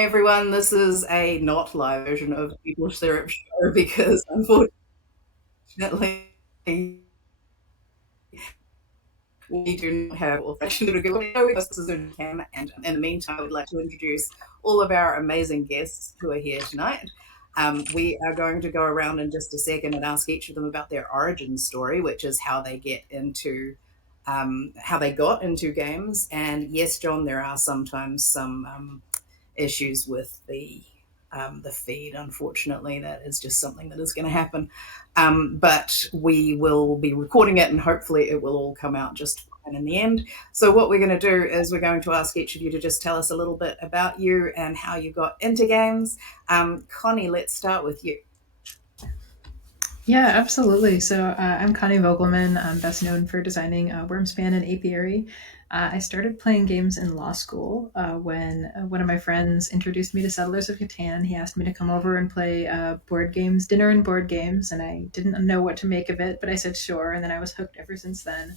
Hi everyone, this is a not live version of the People Syrup Show because unfortunately we do not have all fashion to go because this is Zoom cam, and in the meantime I would like to introduce all of our amazing guests who are here tonight. We are going to go around in just a second and ask each of them about their origin story, which is how they got into games. And yes, John, there are sometimes some issues with the feed. Unfortunately, that is just something that is going to happen. But we will be recording it, and hopefully, it will all come out just fine in the end. So, what we're going to do is we're going to ask each of you to just tell us a little bit about you and how you got into games. Connie, let's start with you. Yeah, absolutely. So I'm Connie Vogelmann. I'm best known for designing Wormspan and Apiary. I started playing games in law school when one of my friends introduced me to Settlers of Catan. He asked me to come over and play board games, dinner and board games, and I didn't know what to make of it, but I said sure, and then I was hooked ever since then.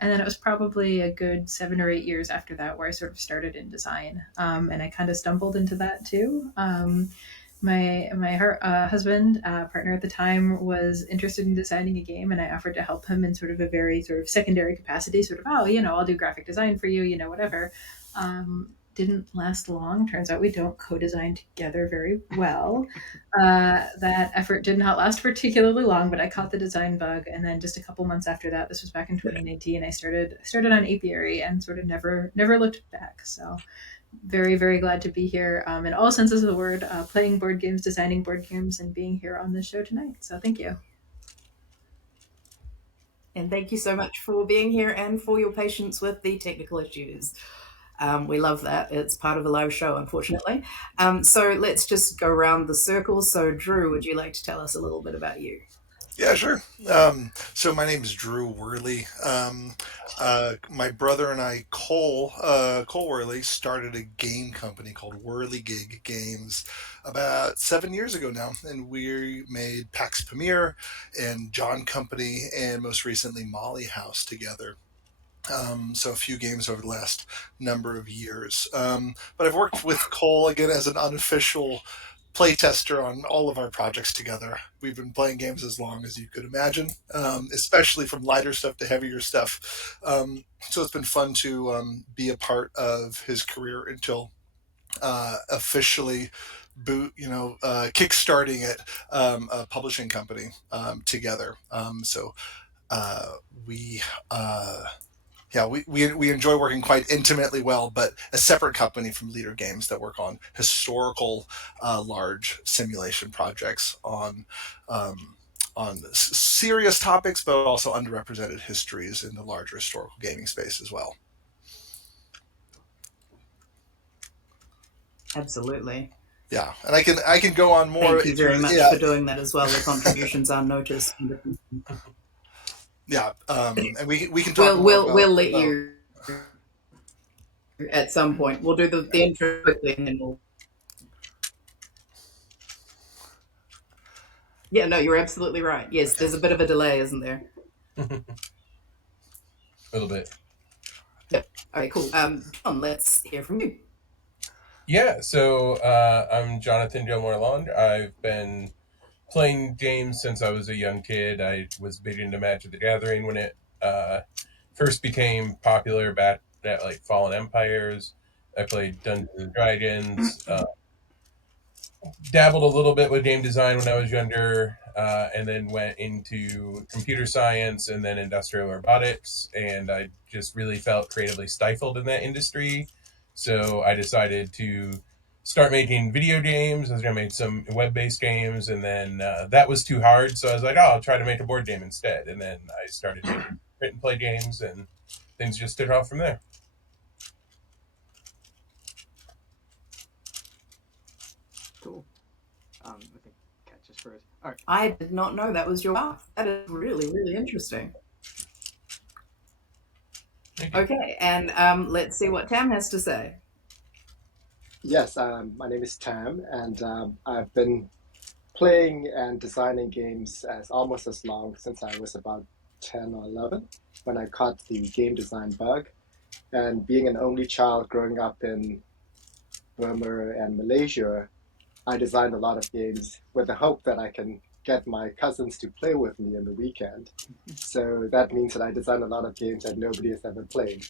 And then it was probably a good 7 or 8 years after that where I sort of started in design, and I kind of stumbled into that too. My husband, partner at the time, was interested in designing a game, and I offered to help him in sort of a very sort of secondary capacity, sort of, oh, I'll do graphic design for you, whatever. Didn't last long. Turns out we don't co-design together very well. That effort did not last particularly long, but I caught the design bug, and then just a couple months after that, this was back in 2019, I started on Apiary and sort of never looked back. So very, very glad to be here in all senses of the word, playing board games, designing board games, and being here on this show tonight. So thank you. And thank you so much for being here and for your patience with the technical issues. We love that. It's part of a live show, unfortunately. So let's just go around the circle. So, Drew, would you like to tell us a little bit about you? Yeah, sure. So my name is Drew Worley. My brother and I, Cole Worley, started a game company called Whirly Gig Games about 7 years ago now, and we made Pax Pamir and John Company, and most recently Molly House together. So a few games over the last number of years. But I've worked with Cole again as an unofficial playtester on all of our projects together. We've been playing games as long as you could imagine, especially from lighter stuff to heavier stuff. So it's been fun to be a part of his career until officially kickstarting it, a publishing company together. So uh, we. Yeah, we enjoy working quite intimately well, but a separate company from Leader Games that work on historical, large simulation projects um, on serious topics, but also underrepresented histories in the larger historical gaming space as well. Absolutely. Yeah, and I can go on more Thank you if you very much yeah for doing that as well. The contributions are noticed. yeah, and we can talk We'll more we'll about we'll let you at some point. We'll do the intro quickly, and then we'll. Yeah, no, you're absolutely right. Yes, okay. there's a bit of a delay, isn't there? A little bit. Yep. Okay, cool. John, let's hear from you. Yeah, so I'm Jonathan Gilmour-Long. I've been playing games since I was a young kid. I was big into Magic the Gathering when it first became popular back at like Fallen Empires. I played Dungeons and Dragons, dabbled a little bit with game design when I was younger, and then went into computer science and then industrial robotics. And I just really felt creatively stifled in that industry. So I decided to start making video games. I was going to make some web based games, and then that was too hard. So I was like, oh, I'll try to make a board game instead. And then I started making print and play games, and things just took off from there. Cool. I think catch us first. All right. I did not know that was your path. That is really, really interesting. Thank you. Okay, and let's see what Tam has to say. Yes, my name is Tam, and I've been playing and designing games as almost as long since I was about 10 or 11 when I caught the game design bug. And being an only child growing up in Burma and Malaysia, I designed a lot of games with the hope that I can get my cousins to play with me in the weekend. So that means that I designed a lot of games that nobody has ever played.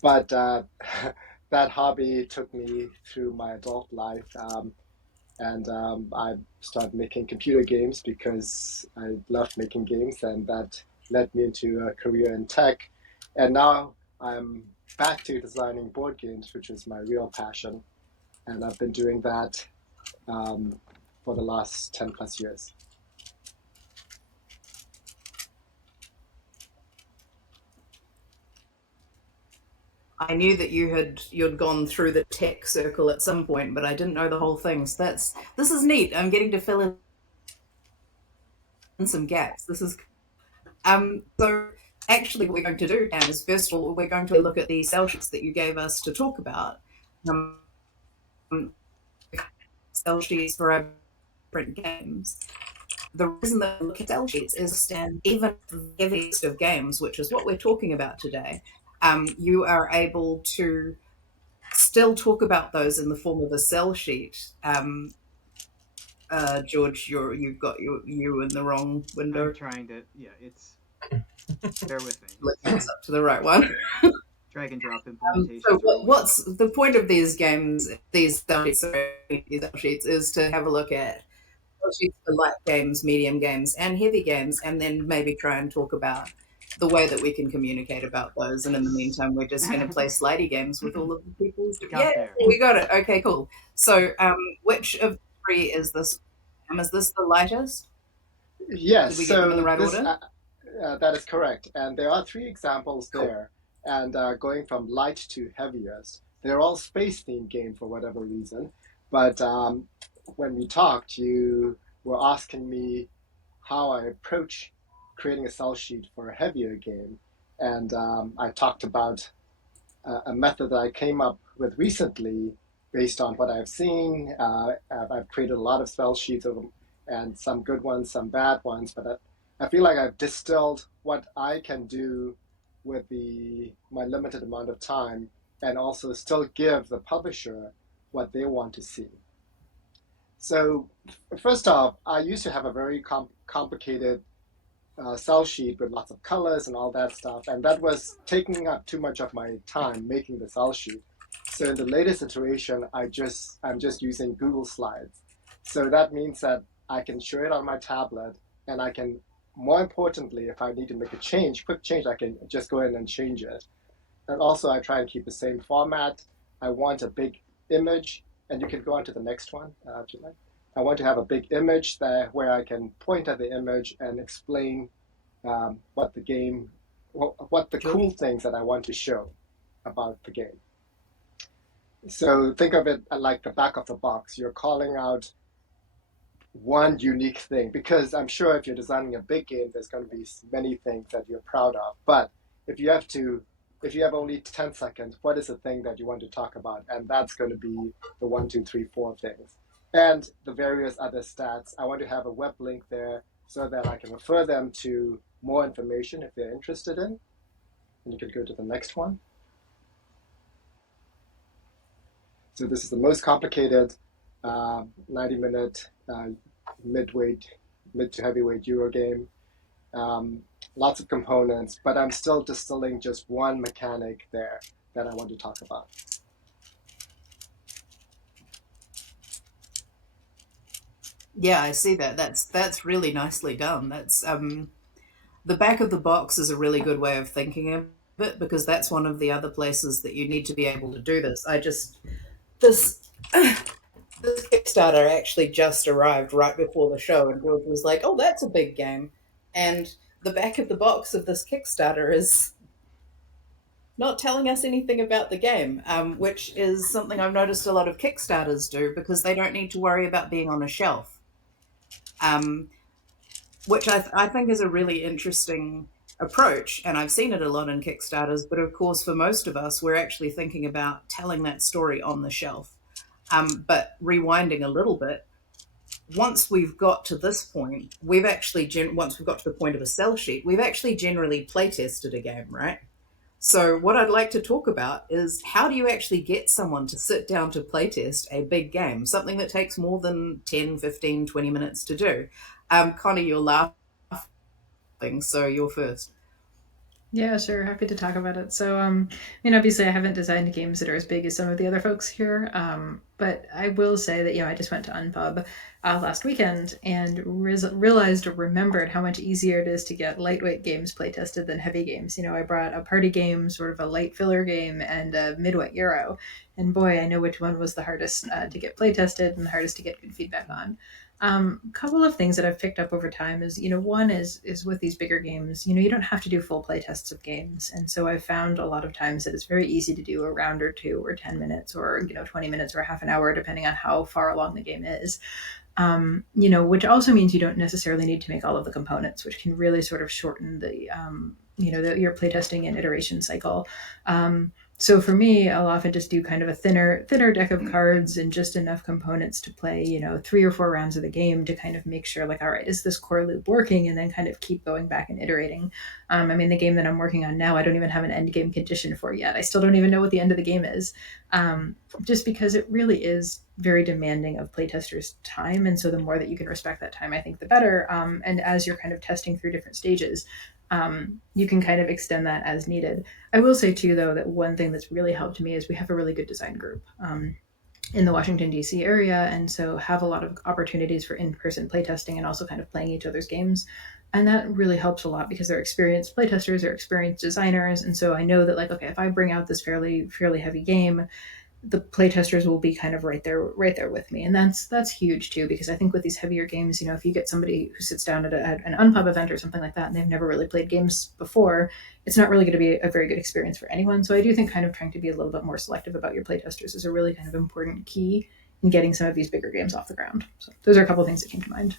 But that hobby took me through my adult life. And I started making computer games because I loved making games, and that led me into a career in tech. And now I'm back to designing board games, which is my real passion, and I've been doing that um, for the last 10 plus years. I knew that you'd gone through the tech circle at some point, but I didn't know the whole thing. So this is neat. I'm getting to fill in some gaps. This is so actually what we're going to do, Dan, is first of all we're going to look at the cell sheets that you gave us to talk about. Um, Cell sheets for our different games. The reason that we look at cell sheets is stand even the heaviest of games, which is what we're talking about today. You are able to still talk about those in the form of a cell sheet. George, you've got you in the wrong window. I'm trying to. Yeah, it's. Bear with me. It's up to the right one. Drag and drop So implementations. what's the point of these games? These cell sheets is to have a look at sheets for light games, medium games, and heavy games, and then maybe try and talk about the way that we can communicate about those. And in the meantime, we're just going to play slidey games with all of the people. Yeah, we got it. Okay, cool. So, which of the three is this? Is this the lightest? Yes, Did we get them in the right this order? that is correct. And there are three examples there, and going from light to heaviest. They're all space themed games for whatever reason. But when we talked, you were asking me how I approach creating a cell sheet for a heavier game, and I talked about a method that I came up with recently based on what I've seen. I've created a lot of spell sheets of them, and some good ones, some bad ones, but I feel like I've distilled what I can do with my limited amount of time, and also still give the publisher what they want to see. So first off, I used to have a very complicated cell sheet with lots of colors and all that stuff, and that was taking up too much of my time making the cell sheet. So in the latest iteration, I'm just using Google Slides. So that means that I can show it on my tablet, and I can, more importantly, if I need to make a quick change, I can just go in and change it. And also, I try and keep the same format. I want a big image, and you can go on to the next one if you like. I want to have a big image there where I can point at the image and explain what the cool things that I want to show about the game. So think of it like the back of the box. You're calling out one unique thing, because I'm sure if you're designing a big game, there's going to be many things that you're proud of. But if you have only 10 seconds, what is the thing that you want to talk about? And that's going to be the 1, 2, 3, 4 things. And the various other stats. I want to have a web link there so that I can refer them to more information if they're interested in. And you can go to the next one. So this is the most complicated 90-minute mid to heavyweight Euro game. Lots of components, but I'm still distilling just one mechanic there that I want to talk about. Yeah, I see that. That's really nicely done. That's the back of the box is a really good way of thinking of it, because that's one of the other places that you need to be able to do this. This this Kickstarter actually just arrived right before the show, and George was like, "Oh, that's a big game," and the back of the box of this Kickstarter is not telling us anything about the game, which is something I've noticed a lot of Kickstarters do, because they don't need to worry about being on a shelf, um, which I think is a really interesting approach. And I've seen it a lot in Kickstarters, but of course, for most of us, we're actually thinking about telling that story on the shelf. But rewinding a little bit, once we've got to this point, once we've got to the point of a sell sheet, we've actually generally play tested a game, right? So, what I'd like to talk about is how do you actually get someone to sit down to playtest a big game, something that takes more than 10, 15, 20 minutes to do? Connie, you're laughing, so you're first. Yeah, sure. Happy to talk about it. So, obviously, I haven't designed games that are as big as some of the other folks here, but I will say that I just went to Unpub last weekend and realized or remembered how much easier it is to get lightweight games playtested than heavy games. I brought a party game, sort of a light filler game, and a midweight Euro, and boy, I know which one was the hardest to get playtested and the hardest to get good feedback on. Couple of things that I've picked up over time is, one is with these bigger games, you don't have to do full play tests of games. And so I've found a lot of times that it's very easy to do a round or two or 10 minutes or, 20 minutes or half an hour, depending on how far along the game is. Which also means you don't necessarily need to make all of the components, which can really sort of shorten your playtesting and iteration cycle. So for me, I'll often just do kind of a thinner deck of cards and just enough components to play, 3 or 4 rounds of the game to kind of make sure, like, all right, is this core loop working? And then kind of keep going back and iterating. The game that I'm working on now, I don't even have an end game condition for yet. I still don't even know what the end of the game is, just because it really is very demanding of playtesters' time. And so the more that you can respect that time, I think the better. And as you're kind of testing through different stages, you can kind of extend that as needed. I will say too, though, that one thing that's really helped me is we have a really good design group in the Washington D.C. area, and so have a lot of opportunities for in-person playtesting and also kind of playing each other's games. And that really helps a lot because they're experienced playtesters, they're experienced designers, and so I know that, like, okay, if I bring out this fairly heavy game, the playtesters will be kind of right there with me, and that's huge too, because I think with these heavier games, if you get somebody who sits down at an unpub event or something like that and they've never really played games before, it's not really going to be a very good experience for anyone. So I do think kind of trying to be a little bit more selective about your playtesters is a really kind of important key in getting some of these bigger games off the ground. So those are a couple of things that came to mind.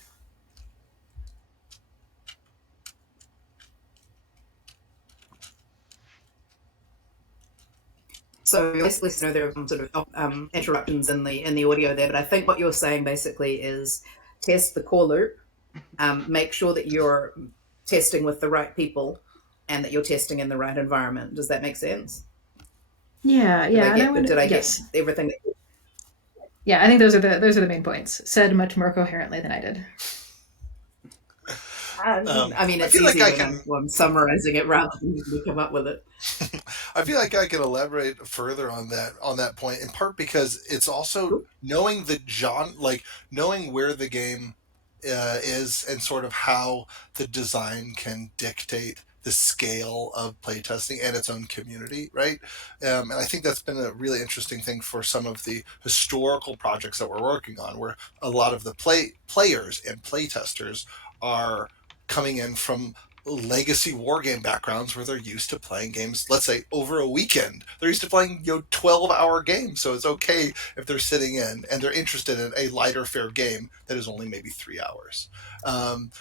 So basically, there are sort of interruptions in the audio there, but I think what you're saying basically is test the core loop, make sure that you're testing with the right people, and that you're testing in the right environment. Does that make sense? Yeah, yeah, and I would Did I get yes, everything? yeah, I think those are the main points, said much more coherently than I did. I It's feel like easier I when can. I'm summarizing it rather than you come up with it. I feel like I can elaborate further on that point, in part because it's also Cool. knowing the genre, like knowing where the game is, and sort of how the design can dictate the scale of playtesting and its own community, right? And I think that's been a really interesting thing for some of the historical projects that we're working on, where a lot of the players and playtesters are coming in from legacy war game backgrounds where they're used to playing games, let's say over a weekend. They're used to playing 12-hour games, so it's okay if they're sitting in and they're interested in a lighter fare game that is only maybe 3 hours,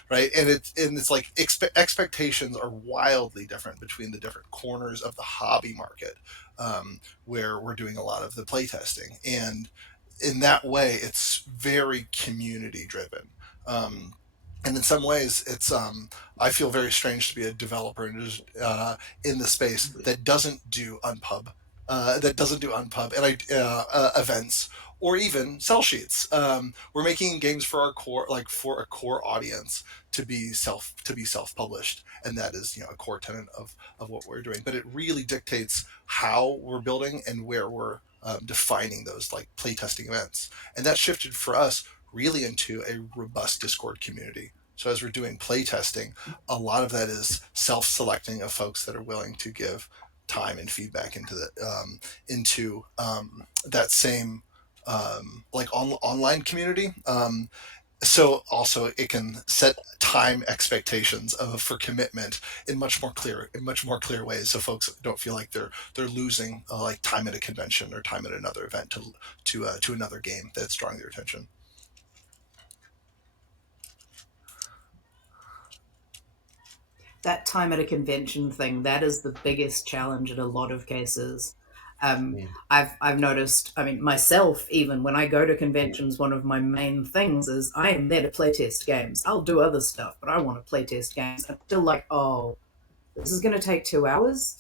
right? And it's like expectations are wildly different between the different corners of the hobby market, where we're doing a lot of the playtesting, and in that way, it's very community driven. Um, and in some ways, it's I feel very strange to be a developer in the space that doesn't do unpub and events or even sell sheets. We're making games for our core, like for a core audience, to be self published, and that is a core tenet of what we're doing. But it really dictates how we're building and where we're defining those like playtesting events, and that shifted for us really into a robust Discord community. So as we're doing playtesting, a lot of that is self-selecting of folks that are willing to give time and feedback into that same online community. So also it can set time expectations for commitment in much more clear ways, so folks don't feel like they're losing like time at a convention or time at another event to another game that's drawing their attention. That time at a convention thing, that is the biggest challenge in a lot of cases. I've noticed, myself, even when I go to conventions, one of my main things is I am there to playtest games. I'll do other stuff, but I want to playtest games. I'm still like, oh, this is going to take 2 hours.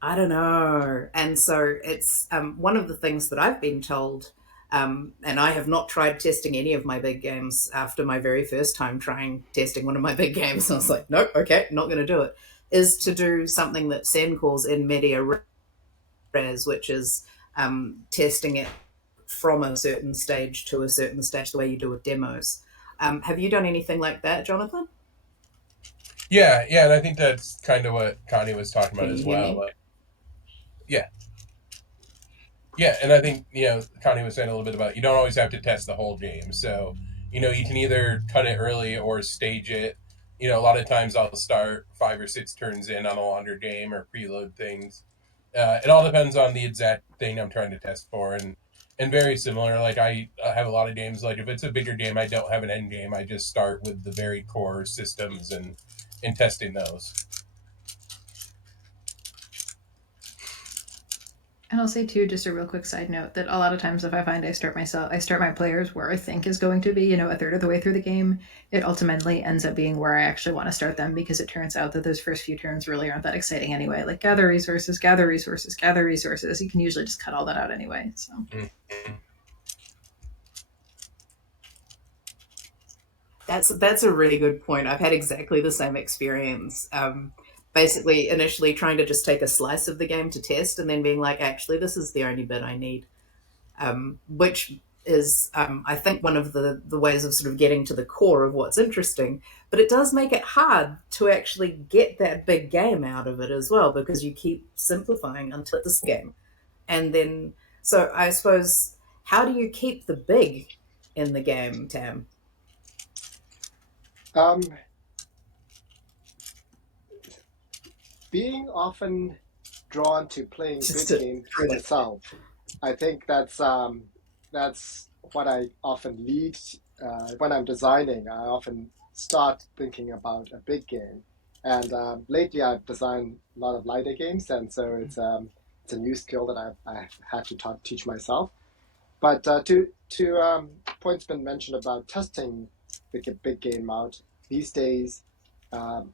I don't know. And so it's one of the things that I've been told, and I have not tried testing any of my big games after my very first time trying testing one of my big games. I was like, nope, okay, not going to do it. Is to do something that Sen calls in media res, which is testing it from a certain stage to a certain stage, the way you do with demos. Have you done anything like that, Jonathan? Yeah, yeah, and I think that's kind of what Connie was talking about Can you as hear well. me? Like, yeah, yeah, and I think Connie was saying a little bit about you don't always have to test the whole game. So you can either cut it early or stage it. A lot of times I'll start 5 or 6 turns in on a longer game or preload things. It all depends on the exact thing I'm trying to test for, and very similar. Like I have a lot of games. Like if it's a bigger game, I don't have an end game. I just start with the very core systems and testing those. And I'll say too, just a real quick side note, that a lot of times if I find I start my players where I think is going to be, a third of the way through the game, it ultimately ends up being where I actually want to start them, because it turns out that those first few turns really aren't that exciting anyway. Like gather resources, gather resources, gather resources. You can usually just cut all that out anyway. So Mm-hmm. That's a really good point. I've had exactly the same experience. Basically, initially trying to just take a slice of the game to test, and then being like, actually, this is the only bit I need. Which is, I think, one of the ways of sort of getting to the core of what's interesting. But it does make it hard to actually get that big game out of it as well, because you keep simplifying until it's a game. And then, so I suppose, how do you keep the big in the game, Tam? Um, Being often drawn to playing Just big to games print it. myself, I think that's what I often lead when I'm designing. I often start thinking about a big game, and lately I've designed a lot of lighter games, and so it's a new skill that I've had to teach myself. But to points been mentioned about testing the big game out these days. Um,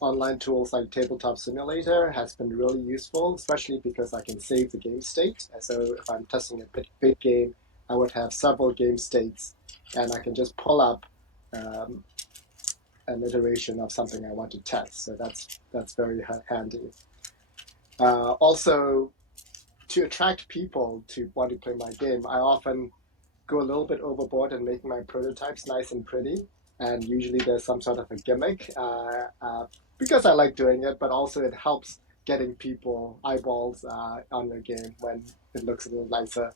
Online tools like Tabletop Simulator has been really useful, especially because I can save the game state. And so if I'm testing a big game, I would have several game states, and I can just pull up um, an iteration of something I want to test. So that's very handy. Also, to attract people to want to play my game, I often go a little bit overboard in making my prototypes nice and pretty. And usually there's some sort of a gimmick because I like doing it, but also it helps getting people eyeballs on your game when it looks a little nicer.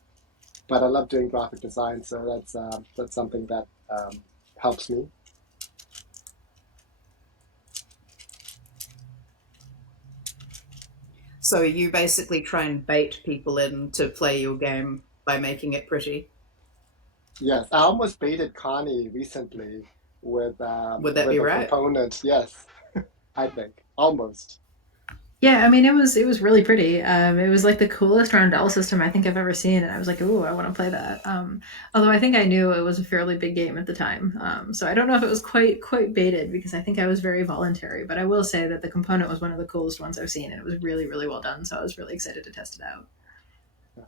But I love doing graphic design, so that's something that helps me. So you basically try and bait people in to play your game by making it pretty. Yes, I almost baited Connie recently Would that be with a right? component. Yes, I think almost. yeah, I mean it was really pretty. It was like the coolest roundel system I think I've ever seen, and I was like, ooh, I want to play that. Although I think I knew it was a fairly big game at the time, so I don't know if it was quite baited, because I think I was very voluntary. But I will say that the component was one of the coolest ones I've seen, and it was really well done. So I was really excited to test it out.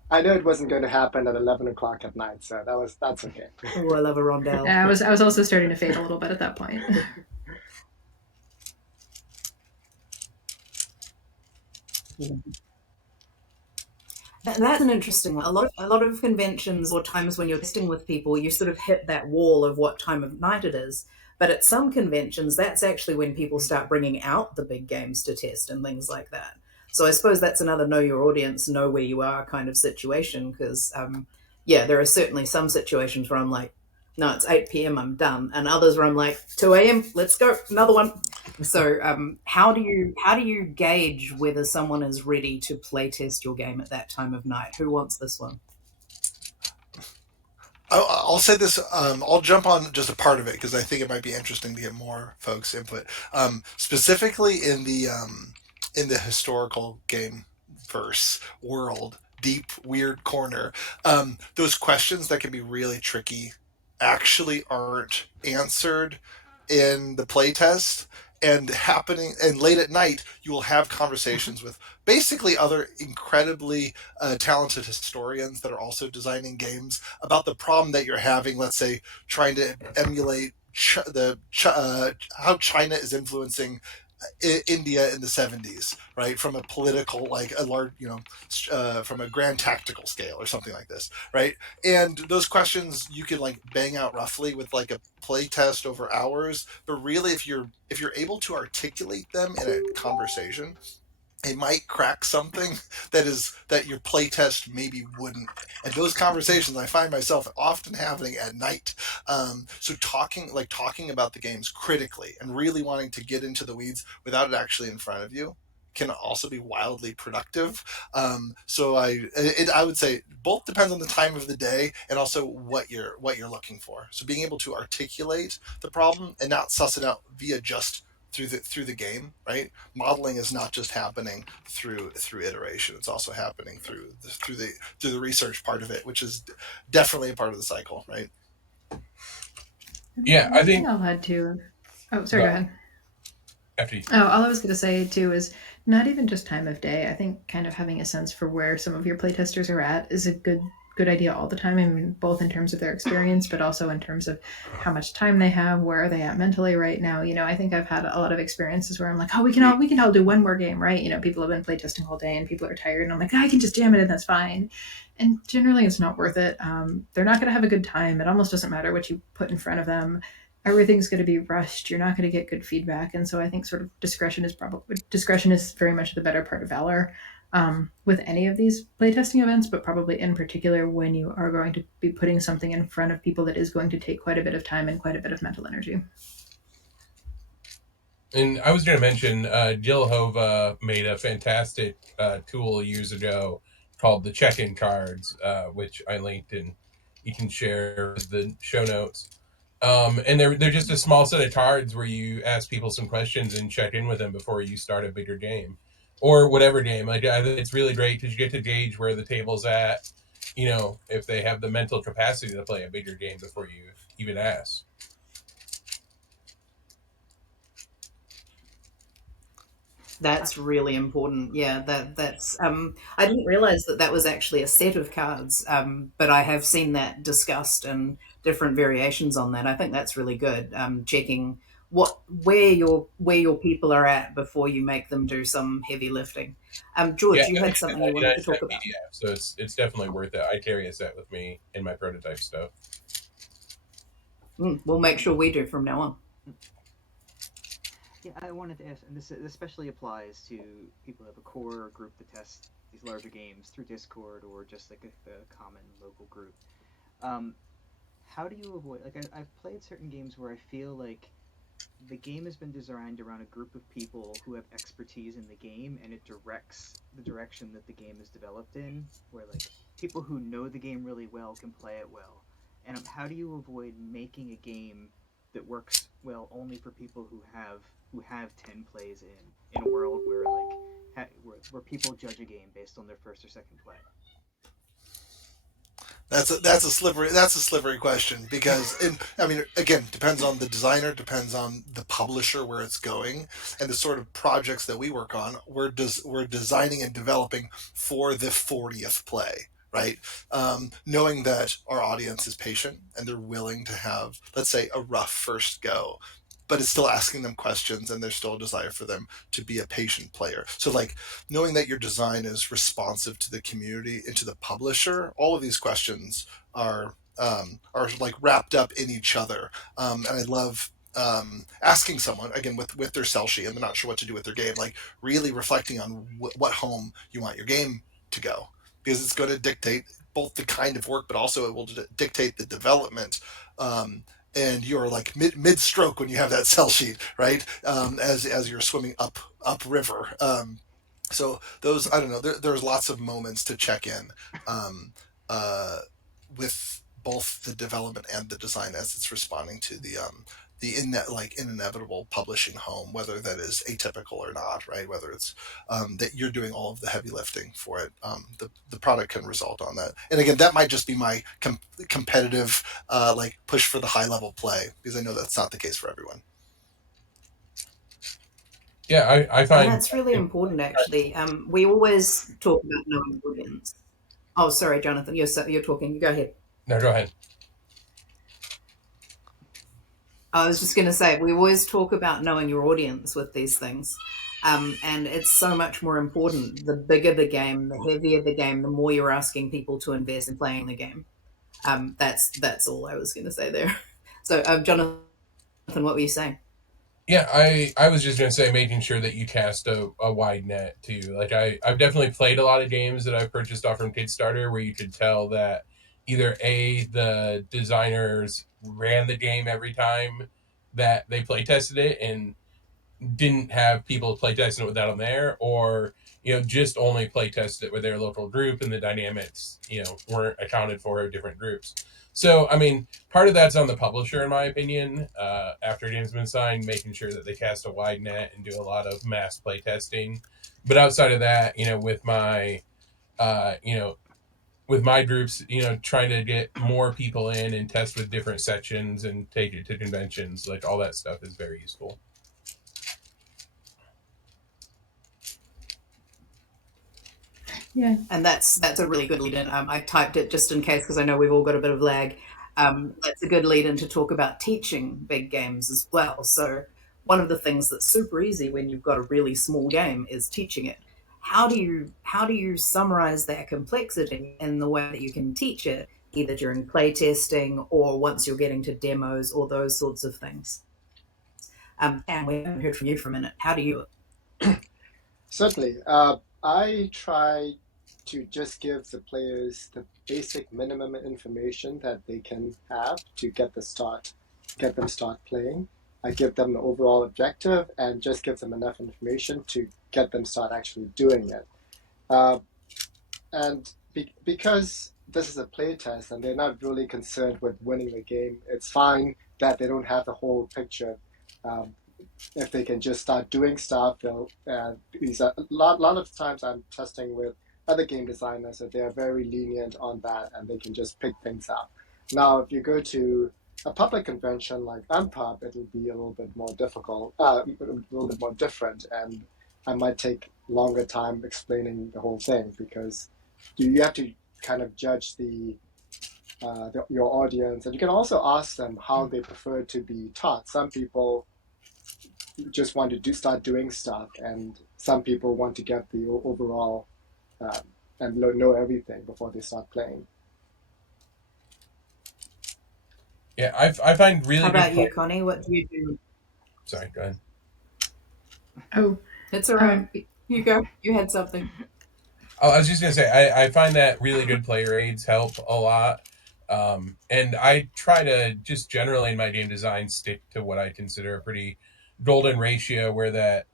I know it wasn't going to happen at 11 o'clock at night, so that's okay. Oh, I love a rondelle. I was also starting to fade a little bit at that point. That's an interesting one. A lot of conventions or times when you're testing with people, you sort of hit that wall of what time of night it is. But at some conventions, that's actually when people start bringing out the big games to test and things like that. So I suppose that's another know your audience, know where you are kind of situation. Because yeah, there are certainly some situations where I'm like, no, it's 8 p.m. I'm done, and others where I'm like 2 a.m. Let's go another one. So, how do you gauge whether someone is ready to play test your game at that time of night? Who wants this one? I'll say this. I'll jump on just a part of it because I think it might be interesting to get more folks' input. Specifically in the historical game verse world, deep weird corner. Those questions that can be really tricky actually aren't answered in the playtest, and late at night you will have conversations with basically other incredibly talented historians that are also designing games about the problem that you're having, let's say trying to emulate how China is influencing India in the 70s, right? From a political, like a large, from a grand tactical scale or something like this, right? And those questions you can like bang out roughly with like a play test over hours, but really if you're able to articulate them in a conversation, it might crack something that your playtest maybe wouldn't. And those conversations I find myself often having at night. So talking about the games critically and really wanting to get into the weeds without it actually in front of you can also be wildly productive. I would say both depends on the time of the day and also what you're looking for. So being able to articulate the problem and not suss it out via just through the game, right? Modeling is not just happening through iteration; it's also happening through the research part of it, which is definitely a part of the cycle, right? Yeah, I One thing think. I'll add to. Oh, sorry, go Well, ahead. after you. Oh, all I was going to say too is not even just time of day. I think kind of having a sense for where some of your playtesters are at is a good idea all the time. I mean, both in terms of their experience, but also in terms of how much time they have, where are they at mentally right now. I think I've had a lot of experiences where I'm like, oh, we can all do one more game, right? People have been playtesting all day and people are tired, and I'm like, I can just jam it in, that's fine. And generally, it's not worth it. They're not going to have a good time. It almost doesn't matter what you put in front of them. Everything's going to be rushed. You're not going to get good feedback, and so I think sort of discretion is very much the better part of valor with any of these playtesting events, but probably in particular when you are going to be putting something in front of people that is going to take quite a bit of time and quite a bit of mental energy. And I was going to mention, Jill Hova made a fantastic tool years ago called the check-in cards, which I linked and you can share with the show notes. And they're just a small set of cards where you ask people some questions and check in with them before you start a bigger game or whatever game. Like it's really great because you get to gauge where the table's at. If they have the mental capacity to play a bigger game before you even ask. That's really important. Yeah, that's. I didn't realize that that was actually a set of cards, but I have seen that discussed and different variations on that. I think that's really good. Checking where your people are at before you make them do some heavy lifting. Yeah, George, you I think had it's a something you wanted 99 to cent talk about. PDF, so it's definitely worth it. I carry a set with me in my prototype stuff. We'll make sure we do from now on. Yeah, I wanted to ask, and this especially applies to people who have a core group that test these larger games through Discord or just like a common local group. Um, how do you avoid like I've played certain games where I feel like the game has been designed around a group of people who have expertise in the game and it directs the direction that the game is developed in, where like people who know the game really well can play it well. And how do you avoid making a game that works well only for people who have 10 plays in a world where like where people judge a game based on their first or second play? That's a slippery question because I mean again depends on the designer, depends on the publisher where it's going, and the sort of projects that we work on. We're designing and developing for the 40th play, right? Knowing that our audience is patient and they're willing to have, let's say, a rough first go, but it's still asking them questions and there's still a desire for them to be a patient player. So like knowing that your design is responsive to the community and to the publisher, all of these questions are like wrapped up in each other. And I love asking someone again with their cell sheet and they're not sure what to do with their game, like really reflecting on what home you want your game to go, because it's going to dictate both the kind of work, but also it will dictate the development. And you're like mid stroke when you have that cell sheet, right? As you're swimming up river. So those, I don't know. There's lots of moments to check in um, uh, with both the development and the design as it's responding to like inevitable publishing home, whether that is atypical or not, right? Whether it's that you're doing all of the heavy lifting for it, the product can result on that. And again, that might just be my competitive like push for the high level play, because I know that's not the case for everyone. Yeah, I And find that's really important, actually. We always talk about knowing audience. Oh, sorry, Jonathan, you're talking. You go ahead. no, go ahead. I was just going to say, we always talk about knowing your audience with these things. And it's so much more important. The bigger the game, the heavier the game, the more you're asking people to invest in playing the game. That's all I was going to say there. So, Jonathan, what were you saying? Yeah, I was just gonna say making sure that you cast a wide net too. Like I've definitely played a lot of games that I've purchased off from Kickstarter where you could tell that either A, the designers ran the game every time that they play tested it and didn't have people play testing it without them there, or just only play tested it with their local group, and the dynamics weren't accounted for in different groups. So I mean, part of that's on the publisher, in my opinion. After a game's been signed, making sure that they cast a wide net and do a lot of mass play testing. But outside of that, uh, you know, with my groups, trying to get more people in and test with different sections and take it to conventions, like all that stuff is very useful. Yeah. And that's a really good lead in. I typed it just in case because I know we've all got a bit of lag. That's a good lead in to talk about teaching big games as well. So one of the things that's super easy when you've got a really small game is teaching it. How do you summarize that complexity in the way that you can teach it, either during playtesting or once you're getting to demos or those sorts of things? And we haven't heard from you for a minute. How do you? Certainly. I try to just give the players the basic minimum information that they can have to get them start playing. I give them the overall objective and just give them enough information to get them start actually doing it. Uh, and because this is a play test and they're not really concerned with winning the game, it's fine that they don't have the whole picture. Um, if they can just start doing stuff, they'll. These are, lot of times I'm testing with other game designers that they are very lenient on that, and they can just pick things up. Now, if you go to a public convention like Unpub, it'll be a little bit more difficult, a little bit more different, and I might take longer time explaining the whole thing because you have to kind of judge your audience, and you can also ask them how they prefer to be taught. Some people just want to start doing stuff, and some people want to get the overall um, and know everything before they start playing. Yeah, I find How really good about play. you, Connie? What do you do? Sorry, go ahead. Oh, It's all right. um, You go. You had something. Oh, I was just gonna say, I find that really good player aids help a lot, and I try to just generally in my game design stick to what I consider a pretty golden ratio, where that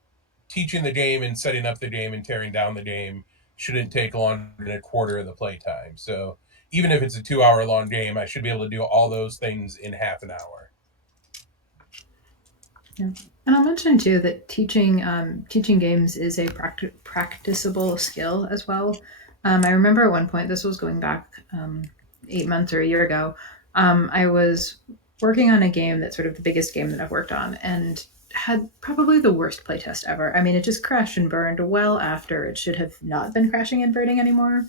teaching the game and setting up the game and tearing down the game shouldn't take longer than a quarter of the play time. So even if it's a 2 hour long game, I should be able to do all those things in half an hour. yeah. And I'll mention too that teaching games is a practicable skill as well. I remember at one point, this was going back 8 months or a year ago. I was working on a game that's sort of the biggest game that I've worked on, and had probably the worst playtest ever. I mean, it just crashed and burned well after it should have not been crashing and burning anymore.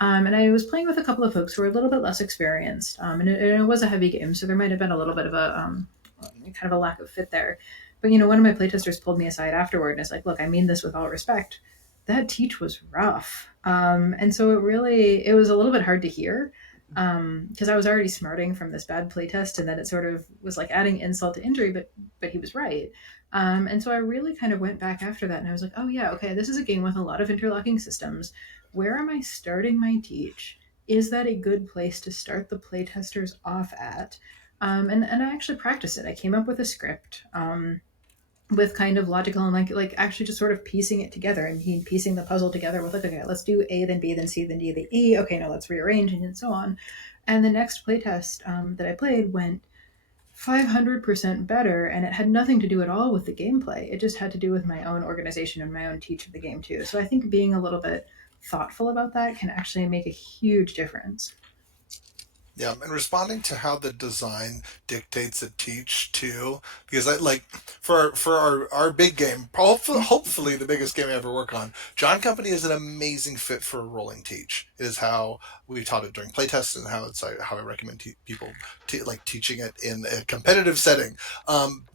And I was playing with a couple of folks who were a little bit less experienced, and it was a heavy game, so there might have been a little bit of a kind of a lack of fit there. But one of my playtesters pulled me aside afterward and is like, "Look, I mean this with all respect. That teach was rough." And so it was a little bit hard to hear because I was already smarting from this bad playtest, and then it sort of was like adding insult to injury. But he was right. And so I really kind of went back after that, and I was like, "Oh yeah, okay, this is a game with a lot of interlocking systems. Where am I starting my teach? Is that a good place to start the playtesters off at?" And I actually practiced it. I came up with a script with kind of logical and like actually just sort of piecing it together and piecing the puzzle together with like, okay, let's do A, then B, then C, then D, then E. Okay, now let's rearrange and so on. And the next playtest that I played went 500% better, and it had nothing to do at all with the gameplay. It just had to do with my own organization and my own teach of the game too. So I think being a little bit thoughtful about that can actually make a huge difference. Yeah, and responding to how the design dictates a teach too, because I like for our big game, hopefully the biggest game I ever work on. John Company is an amazing fit for a rolling teach. It is how we taught it during playtests and how it's how I recommend people like teaching it in a competitive setting.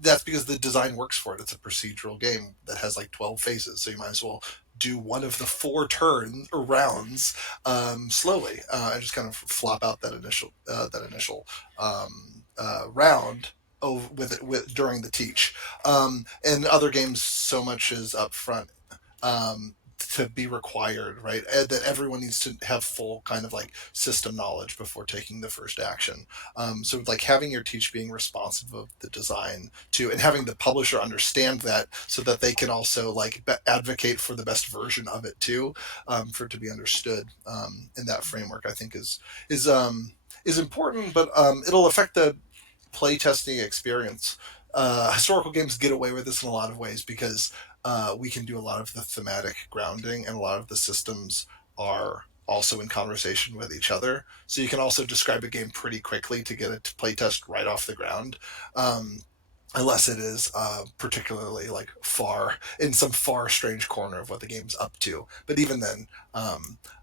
That's because the design works for it. It's a procedural game that has like 12 phases, so you might as well do one of the four turns or rounds slowly and just kind of flop out that initial round over with it during the teach. In other games, so much is up front. To be required, right? That everyone needs to have full kind of like system knowledge before taking the first action. So like having your teach being responsive of the design too, and having the publisher understand that so that they can also like advocate for the best version of it too, for it to be understood in that framework. I think is important, but it'll affect the playtesting experience. Historical games get away with this in a lot of ways because we can do a lot of the thematic grounding, and a lot of the systems are also in conversation with each other. So you can also describe a game pretty quickly to get it to playtest right off the ground. Um, Unless it is particularly like far in some far strange corner of what the game's up to. But even then,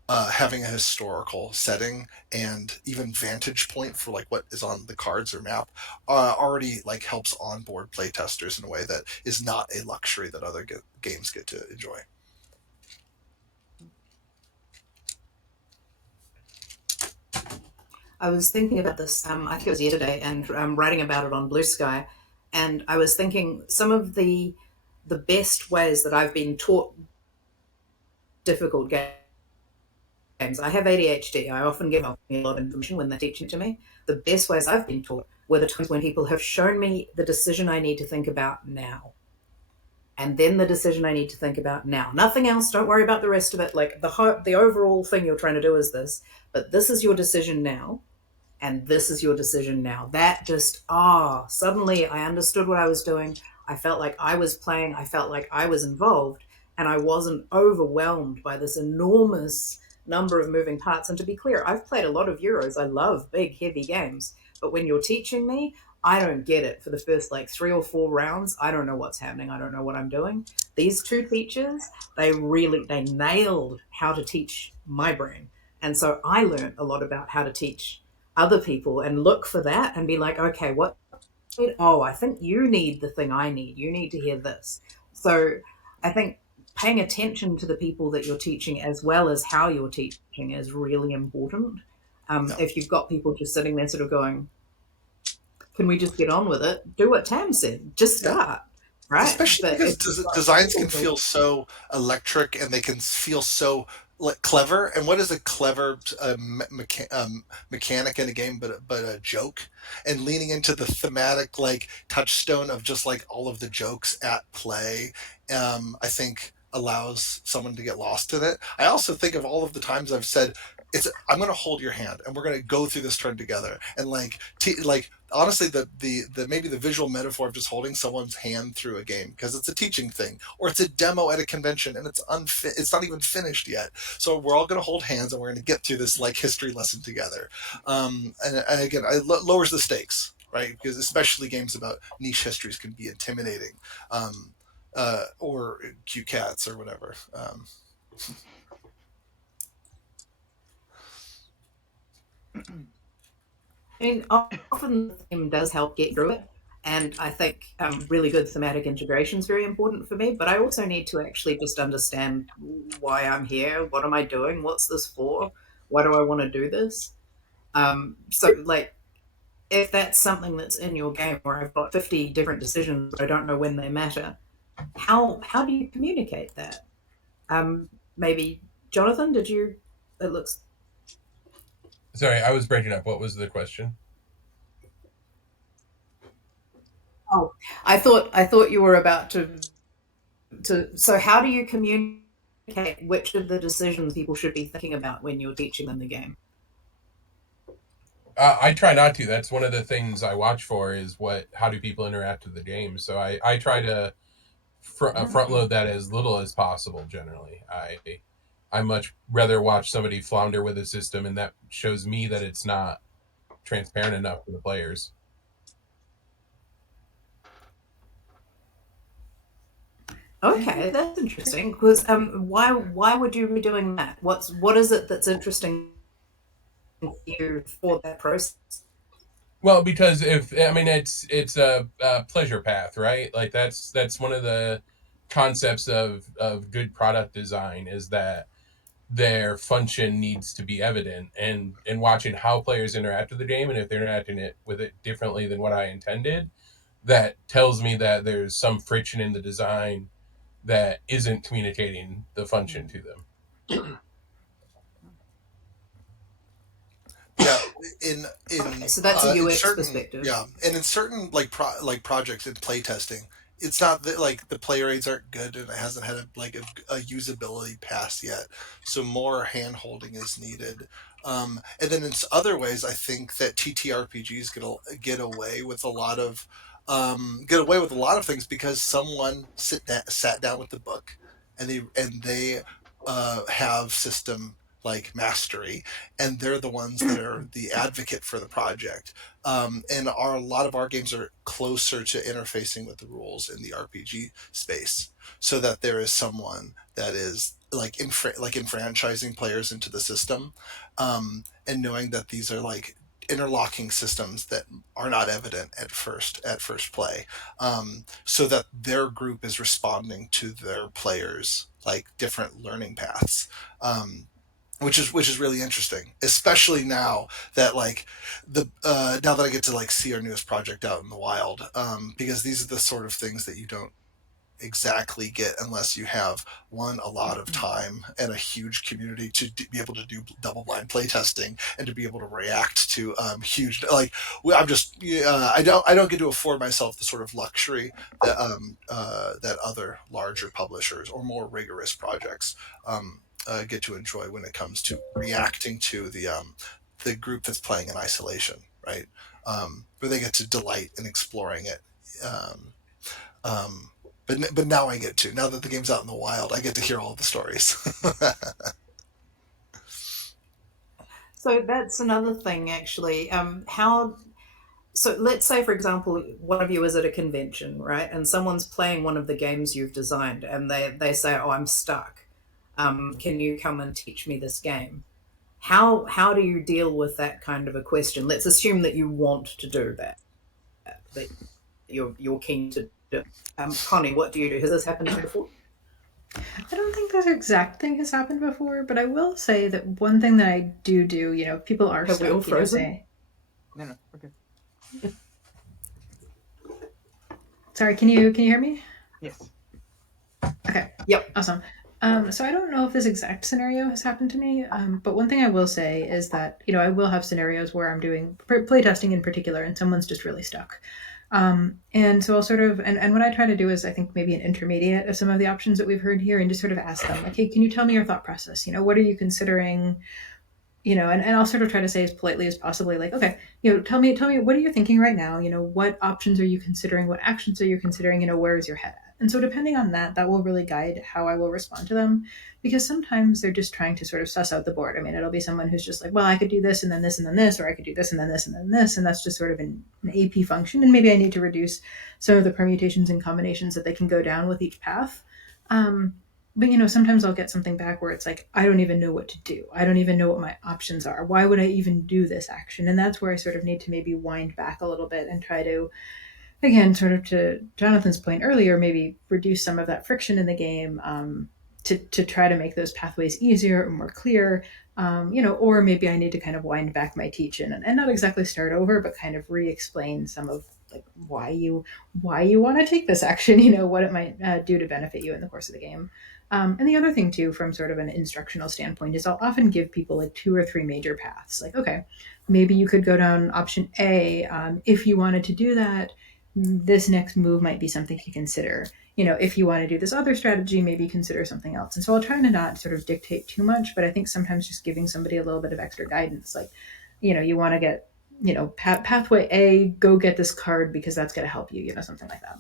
having a historical setting and even vantage point for like what is on the cards or map already like helps onboard playtesters in a way that is not a luxury that other games get to enjoy. I was thinking about this, I think it was yesterday, and writing about it on Blue Sky. And I was thinking some of the best ways that I've been taught difficult games. I have ADHD. I often give up a lot of information when they're teaching to me. The best ways I've been taught were the times when people have shown me the decision I need to think about now. And then the decision I need to think about now. Nothing else. Don't worry about the rest of it. Like the overall thing you're trying to do is this, but this is your decision now, and this is your decision now. That just, suddenly I understood what I was doing. I felt like I was playing. I felt like I was involved, and I wasn't overwhelmed by this enormous number of moving parts. And to be clear, I've played a lot of Euros. I love big, heavy games. But when you're teaching me, I don't get it for the first like 3 or 4 rounds. I don't know what's happening. I don't know what I'm doing. These two teachers, they nailed how to teach my brain. And so I learned a lot about how to teach other people and look for that and be like, okay, what? Oh, I think you need the thing I need. You need to hear this. So I think paying attention to the people that you're teaching as well as how you're teaching is really important. Yeah. If you've got people just sitting there sort of going, can we just get on with it? Do what Tam said, just Yeah. start, right? Especially But because if you've got designs can people feel so electric and they can feel so like clever. And what is a clever mechanic in a game but a joke? And leaning into the thematic like touchstone of just like all of the jokes at play, I think allows someone to get lost in it. I also think of all of the times I've said, I'm going to hold your hand and we're going to go through this turn together, and like like honestly the maybe the visual metaphor of just holding someone's hand through a game because it's a teaching thing or it's a demo at a convention and it's not even finished yet, so we're all going to hold hands and we're going to get through this like history lesson together. And again, it lowers the stakes, right? Because especially games about niche histories can be intimidating, or cute cats or whatever. I mean, often the theme does help get through it. And I think really good thematic integration is very important for me. But I also need to actually just understand why I'm here. What am I doing? What's this for? Why do I want to do this? So, like, if that's something that's in your game where I've got 50 different decisions, but I don't know when they matter, how do you communicate that? Maybe Jonathan, did you? It looks. Sorry, I was breaking up. What was the question? Oh, I thought you were about to. So, how do you communicate which of the decisions people should be thinking about when you're teaching them the game? I try not to. That's one of the things I watch for is how do people interact with the game. So I try to front load that as little as possible. Generally, I much rather watch somebody flounder with a system, and that shows me that it's not transparent enough for the players. Okay, that's interesting. Because why would you be doing that? What is it that's interesting for you for that process? Well, because if I mean it's a pleasure path, right? Like that's one of the concepts of good product design is that their function needs to be evident, and watching how players interact with the game, and if they're interacting with it differently than what I intended, that tells me that there's some friction in the design that isn't communicating the function to them. Yeah, Okay, so that's a in UX certain perspective. and in certain like projects in playtesting, it's not that like the player aids aren't good and it hasn't had a usability pass yet, so more hand holding is needed. And then in other ways, I think that TTRPGs get away with a lot of things because someone sat down with the book and they have system like mastery, and they're the ones that are the advocate for the project. And a lot of our games are closer to interfacing with the rules in the RPG space, so that there is someone that is like enfranchising players into the system, and knowing that these are like interlocking systems that are not evident at first play, so that their group is responding to their players like different learning paths, which is really interesting, especially now that like the now that I get to like see our newest project out in the wild, because these are the sort of things that you don't exactly get unless you have a lot of time and a huge community to be able to do double blind playtesting and to be able to react to huge like I'm just I don't get to afford myself the sort of luxury that other larger publishers or more rigorous projects get to enjoy when it comes to reacting to the group that's playing in isolation, right? Where they get to delight in exploring it. But now I get to, now that the game's out in the wild, I get to hear all of the stories. So that's another thing, actually. How so let's say, for example, one of you is at a convention, right, and someone's playing one of the games you've designed, and they say, "Oh, I'm stuck. Can you come and teach me this game?" How do you deal with that kind of a question? Let's assume that you want to do that you're keen to do. Connie, what do you do? Has this happened to you before? I don't think that exact thing has happened before, but I will say that one thing that I do, people are Have we all stuck, frozen? say, No, no, we're good. sorry, can you hear me? Yes. Okay, Yep. awesome. So I don't know if this exact scenario has happened to me, but one thing I will say is that I will have scenarios where I'm doing playtesting in particular, and someone's just really stuck. And so I'll sort of, and what I try to do is I think maybe an intermediate of some of the options that we've heard here, and just sort of ask them like, hey, can you tell me your thought process? What are you considering? And I'll sort of try to say as politely as possibly, like, okay, tell me, what are you thinking right now? What options are you considering? What actions are you considering? Where is your head at? And so depending on that, that will really guide how I will respond to them, because sometimes they're just trying to sort of suss out the board. I mean, it'll be someone who's just like, well, I could do this and then this and then this, or I could do this and then this and then this, and that's just sort of an AP function. And maybe I need to reduce some of the permutations and combinations that they can go down with each path. But sometimes I'll get something back where it's like, I don't even know what to do. I don't even know what my options are. Why would I even do this action? And that's where I sort of need to maybe wind back a little bit and try to, again, sort of to Jonathan's point earlier, maybe reduce some of that friction in the game, to try to make those pathways easier or more clear. Or maybe I need to kind of wind back my teach-in and not exactly start over, but kind of re-explain some of like why you want to take this action, what it might do to benefit you in the course of the game. And the other thing too, from sort of an instructional standpoint, is I'll often give people like 2 or 3 major paths. Like, okay, maybe you could go down option A. If you wanted to do that, this next move might be something to consider. If you want to do this other strategy, maybe consider something else. And so I'll try to not sort of dictate too much, but I think sometimes just giving somebody a little bit of extra guidance, like, you want to get, pathway A, go get this card because that's going to help you, something like that.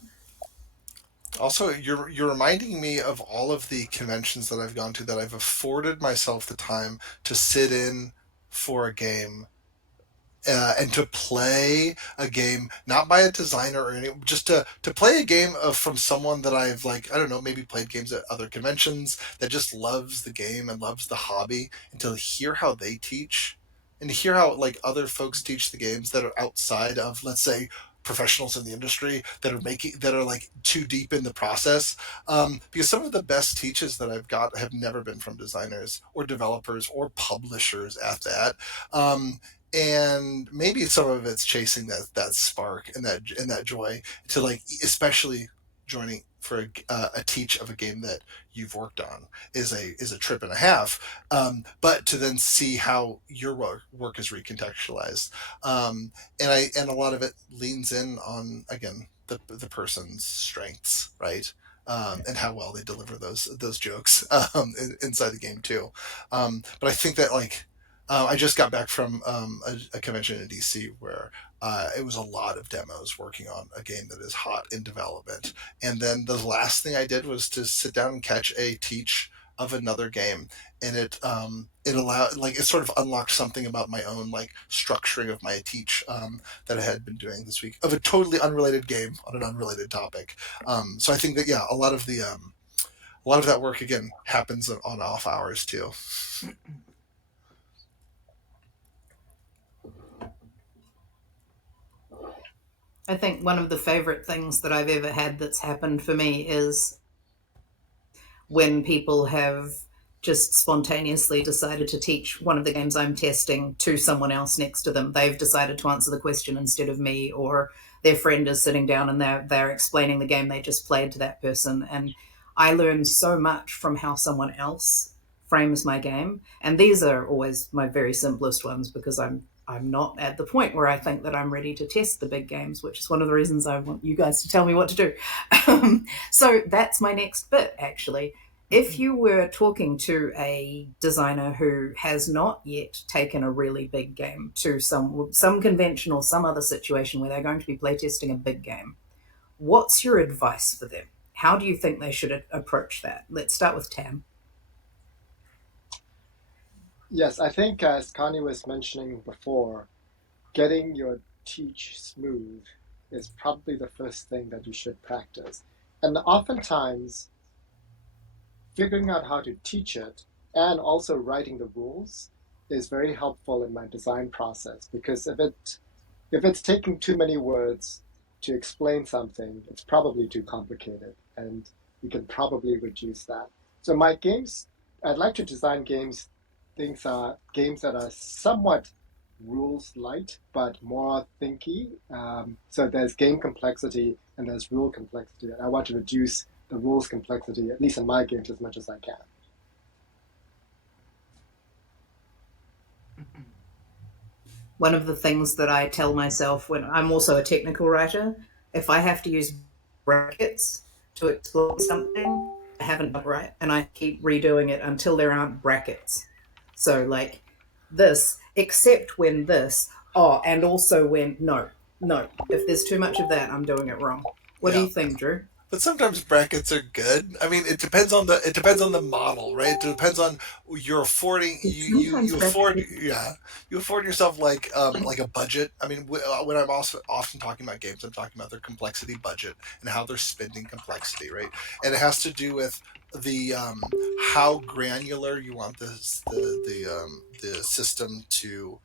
Also, you're reminding me of all of the conventions that I've gone to that I've afforded myself the time to sit in for a game and to play a game not by a designer or any, just to play a game from someone that I've like I don't know maybe played games at other conventions that just loves the game and loves the hobby, and to hear how they teach and to hear how like other folks teach the games that are outside of, let's say, professionals in the industry that are making that are like too deep in the process, because some of the best teaches that I've got have never been from designers or developers or publishers at that. And maybe some of it's chasing that spark and that joy to like especially joining for a teach of a game that you've worked on is a trip and a half, but to then see how your work is recontextualized, and a lot of it leans in on again the person's strengths, right, and how well they deliver those jokes inside the game too, but I think that like I just got back from a convention in DC where it was a lot of demos working on a game that is hot in development. And then the last thing I did was to sit down and catch a teach of another game, and it allowed like it sort of unlocked something about my own like structuring of my teach, that I had been doing this week of a totally unrelated game on an unrelated topic. So I think that yeah, a lot of that work again happens on off hours too. I think one of the favorite things that I've ever had that's happened for me is when people have just spontaneously decided to teach one of the games I'm testing to someone else next to them. They've decided to answer the question instead of me, or their friend is sitting down and they're explaining the game they just played to that person. And I learn so much from how someone else frames my game. And these are always my very simplest ones because I'm not at the point where I think that I'm ready to test the big games, which is one of the reasons I want you guys to tell me what to do. So that's my next bit, actually. If you were talking to a designer who has not yet taken a really big game to some convention or some other situation where they're going to be playtesting a big game, what's your advice for them? How do you think they should approach that? Let's start with Tam. Yes, I think as Connie was mentioning before, getting your teach smooth is probably the first thing that you should practice. And oftentimes, figuring out how to teach it and also writing the rules is very helpful in my design process because if it's taking too many words to explain something, it's probably too complicated, and you can probably reduce that. So my games, I'd like to design games, things are games that are somewhat rules light but more thinky. So there's game complexity and there's rule complexity, and I want to reduce the rules complexity, at least in my games, as much as I can. One of the things that I tell myself when I'm also a technical writer, if I have to use brackets to explain something, I haven't done it right. And I keep redoing it until there aren't brackets. So, like this, except when this, oh, and also when, no, no. If there's too much of that, I'm doing it wrong. What do Yeah. you think, Drew? But sometimes brackets are good. I mean, it depends on the model, right? It depends on you're affording Sometimes you afford brackets. yeah, you afford yourself like a budget. I mean, when I'm also often talking about games, I'm talking about their complexity budget and how they're spending complexity, right? And it has to do with the how granular you want the system to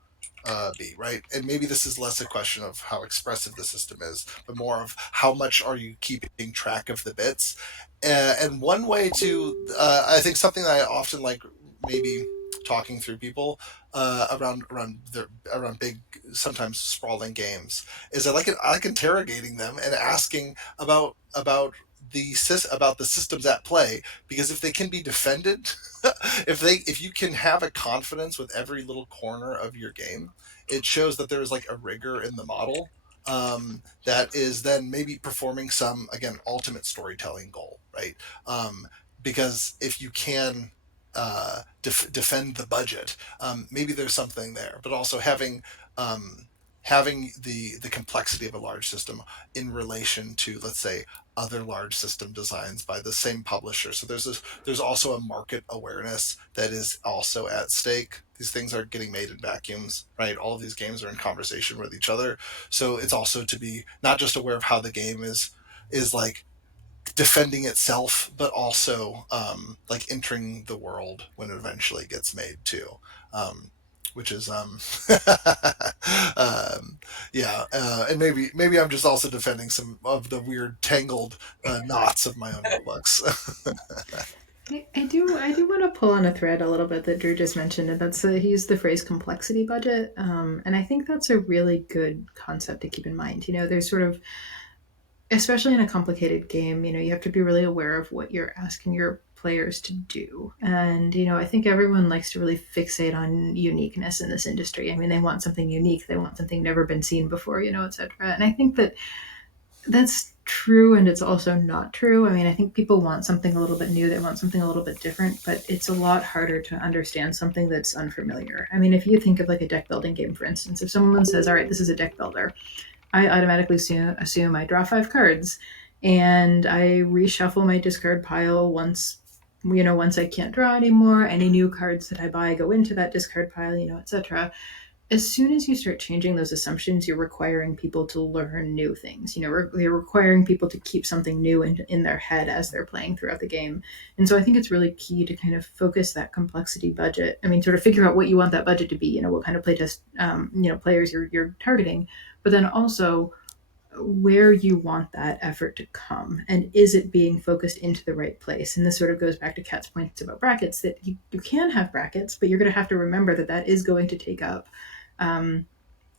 be, right? And maybe this is less a question of how expressive the system is, but more of how much are you keeping track of the bits. And one way to, I think something that I often like maybe talking through people around big, sometimes sprawling games is I like interrogating them and asking about the systems at play, because if they can be defended, if you can have a confidence with every little corner of your game, it shows that there is like a rigor in the model, that is then maybe performing some again ultimate storytelling goal, right? Because if you can defend the budget, maybe there's something there, but also having having the complexity of a large system in relation to, let's say, other large system designs by the same publisher. So there's also a market awareness that is also at stake. These things are getting made in vacuums, right? All of these games are in conversation with each other. So it's also to be not just aware of how the game is like defending itself, but also like entering the world when it eventually gets made too. Which is um, yeah, and maybe I'm just also defending some of the weird tangled knots of my own rulebooks. I do want to pull on a thread a little bit that Drew just mentioned, and that's he used the phrase complexity budget, and I think that's a really good concept to keep in mind. There's sort of, especially in a complicated game, you have to be really aware of what you're asking your players to do. And, I think everyone likes to really fixate on uniqueness in this industry. I mean, they want something unique, they want something never been seen before, et cetera. And I think that that's true, and it's also not true. I mean, I think people want something a little bit new, they want something a little bit different, but it's a lot harder to understand something that's unfamiliar. I mean, if you think of like a deck building game, for instance, if someone says, all right, this is a deck builder, I automatically assume I draw 5 cards and I reshuffle my discard pile once I can't draw anymore. Any new cards that I buy go into that discard pile, etc. As soon as you start changing those assumptions, you're requiring people to learn new things. You're requiring people to keep something new in their head as they're playing throughout the game. And so I think it's really key to kind of focus that complexity budget. I mean, sort of figure out what you want that budget to be. What kind of playtest, players you're targeting, but then also where you want that effort to come, and is it being focused into the right place. And this sort of goes back to Kat's points about brackets, that you can have brackets, but you're going to have to remember that that is going to take up um,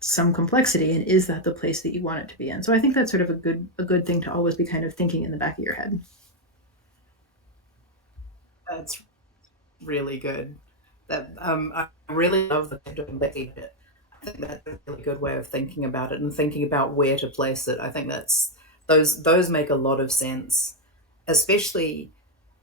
some complexity, and is that the place that you want it to be in. So I think that's sort of a good thing to always be kind of thinking in the back of your head. That's really good. That I really love the complexity bit. I think that's a really good way of thinking about it and thinking about where to place it. I think that's those make a lot of sense, especially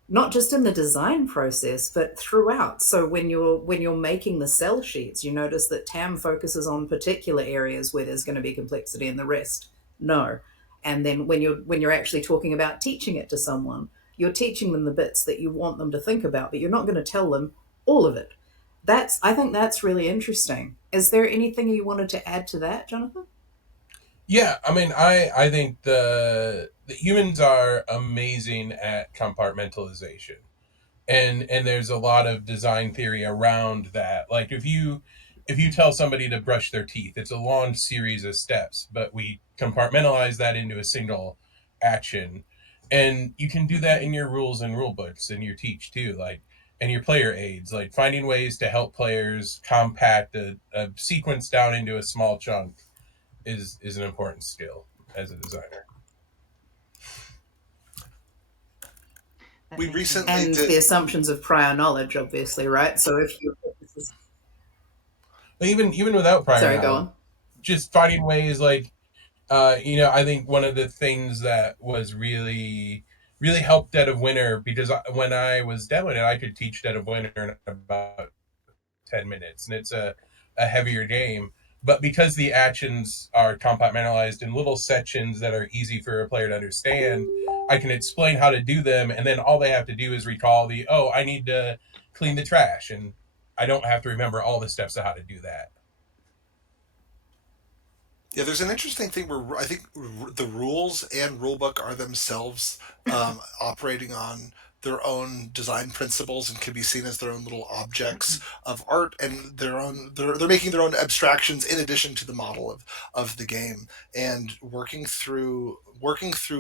not just in the design process but throughout. So when you're making the cell sheets, you notice that Tam focuses on particular areas where there's going to be complexity and the rest no. And then when you're actually talking about teaching it to someone, you're teaching them the bits that you want them to think about, but you're not going to tell them all of it. That's I think that's really interesting. Is there anything you wanted to add to that, Jonathan? Yeah, I mean, I think the humans are amazing at compartmentalization, and there's a lot of design theory around that. Like if you tell somebody to brush their teeth, it's a long series of steps, but we compartmentalize that into a single action. And you can do that in your rules and rule books and your teach too, like, and your player aids, like finding ways to help players compact a sequence down into a small chunk is an important skill as a designer. That We makes me recently And did. the assumptions of prior knowledge, obviously, right? So if you But even without prior sorry, go knowledge, on. just finding ways, like, I think one of the things that was really helped Dead of Winter, because when I was demoing it, I could teach Dead of Winter in about 10 minutes, and it's a heavier game. But because the actions are compartmentalized in little sections that are easy for a player to understand, I can explain how to do them, and then all they have to do is recall I need to clean the trash, and I don't have to remember all the steps of how to do that. Yeah, there's an interesting thing where I think the rules and rulebook are themselves operating on their own design principles and can be seen as their own little objects of art, and they're making their own abstractions in addition to the model of the game. And working through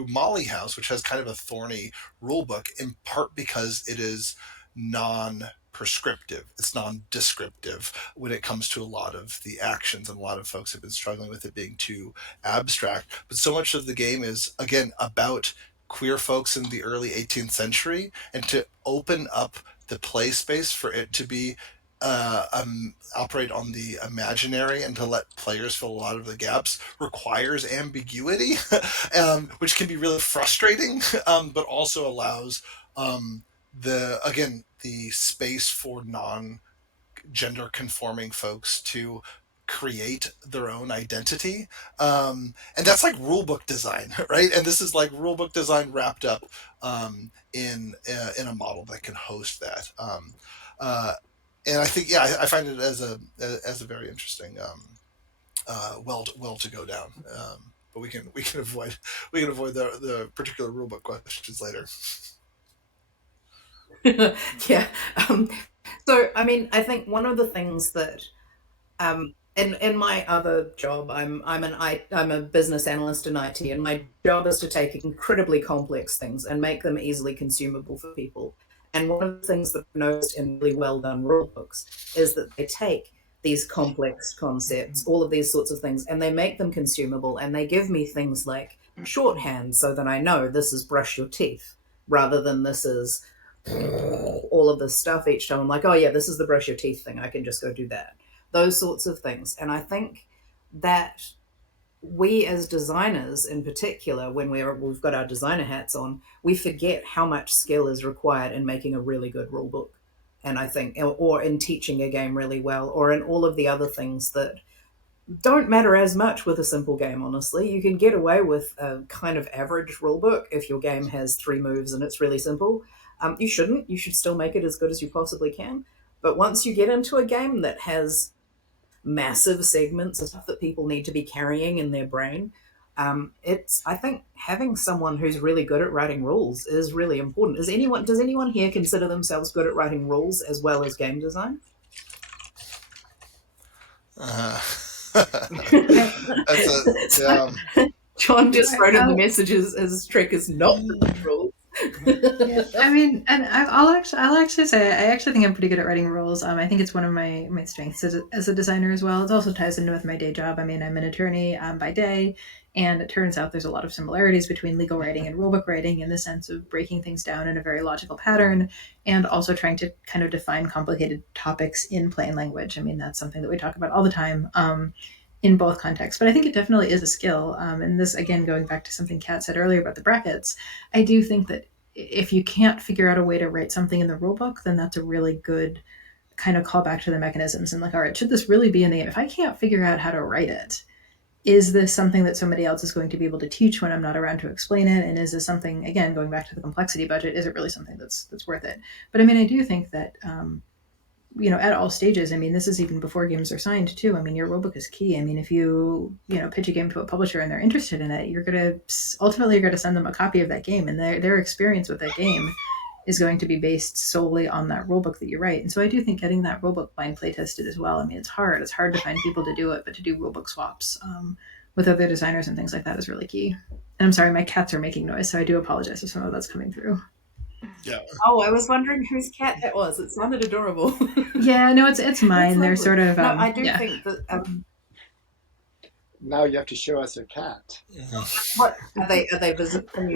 Molly House, which has kind of a thorny rulebook, in part because it is non prescriptive, it's non-descriptive when it comes to a lot of the actions, and a lot of folks have been struggling with it being too abstract. But so much of the game is, again, about queer folks in the early 18th century, and to open up the play space for it to be operate on the imaginary and to let players fill a lot of the gaps requires ambiguity, which can be really frustrating, but also allows the space for non gender conforming folks to create their own identity, and that's like rulebook design, right? And this is like rulebook design wrapped up in a model that can host that. Uh, and I think, yeah, I find it as a very interesting well to go down. But we can avoid the particular rulebook questions later. Yeah. Um, so, I mean, I think one of the things that in my other job, I'm a business analyst in IT, and my job is to take incredibly complex things and make them easily consumable for people. And one of the things that I've noticed in really well done rule books is that they take these complex concepts, all of these sorts of things, and they make them consumable. And they give me things like shorthand so that I know this is brush your teeth rather than this is all of this stuff each time. I'm like, oh yeah, this is the brush your teeth thing. I can just go do that. Those sorts of things. And I think that we as designers in particular, when we've got our designer hats on, we forget how much skill is required in making a really good rule book. And I think, or in teaching a game really well, or in all of the other things that don't matter as much with a simple game, honestly. You can get away with a kind of average rule book if your game has three moves and it's really simple. You shouldn't. You should still make it as good as you possibly can. But once you get into a game that has massive segments of stuff that people need to be carrying in their brain, it's, I think, having someone who's really good at writing rules is really important. Does anyone here consider themselves good at writing rules as well as game design? Uh, I, that's a So, yeah. John just wrote in the I, messages as Trek is not the rules. Yeah, I mean, and I'll actually say I actually think I'm pretty good at writing rules. I think it's one of my strengths as a designer as well. It also ties into with my day job. I mean, I'm an attorney by day, and it turns out there's a lot of similarities between legal writing and rulebook writing in the sense of breaking things down in a very logical pattern, and also trying to kind of define complicated topics in plain language. I mean, that's something that we talk about all the time. In both contexts, but I think it definitely is a skill. And this, again, going back to something Kat said earlier about the brackets, I do think that if you can't figure out a way to write something in the rule book, then that's a really good kind of call back to the mechanisms and like, all right, should this really be in the game? If I can't figure out how to write it, is this something that somebody else is going to be able to teach when I'm not around to explain it? And is this something, again, going back to the complexity budget, is it really something that's worth it? But I mean, I do think that at all stages, I mean, this is even before games are signed too. I mean, your rulebook is key. I mean, if you pitch a game to a publisher and they're interested in it, you're going to send them a copy of that game, and their experience with that game is going to be based solely on that rulebook that you write. And so I do think getting that rulebook blind play tested as well. I mean, it's hard. It's hard to find people to do it, but to do rulebook swaps with other designers and things like that is really key. And I'm sorry, my cats are making noise, so I do apologize if some of that's coming through. Yeah. Oh, I was wondering whose cat that was. It sounded adorable. Yeah, no, it's mine. They're Lovely. sort of No, I do yeah. think that. Now you have to show us your cat. What are they? Are they visible? Can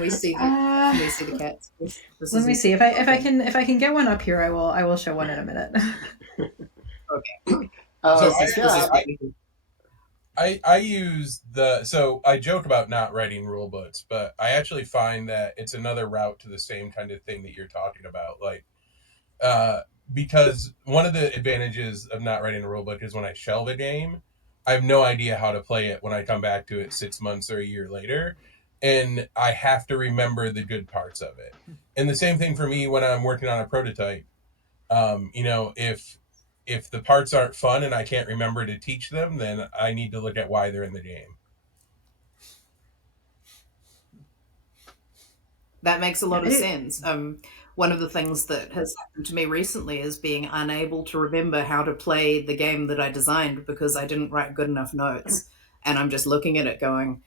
we see the? Can we see the cats? Let me see if I can get one up here. I will show one in a minute. Okay. So I use so I joke about not writing rule books, but I actually find that it's another route to the same kind of thing that you're talking about. Like, because one of the advantages of not writing a rule book is when I shelve a game, I have no idea how to play it when I come back to it 6 months or a year later. And I have to remember the good parts of it. And the same thing for me when I'm working on a prototype. If the parts aren't fun and I can't remember to teach them, then I need to look at why they're in the game. That makes a lot of sense. One of the things that has happened to me recently is being unable to remember how to play the game that I designed because I didn't write good enough notes. And I'm just looking at it going,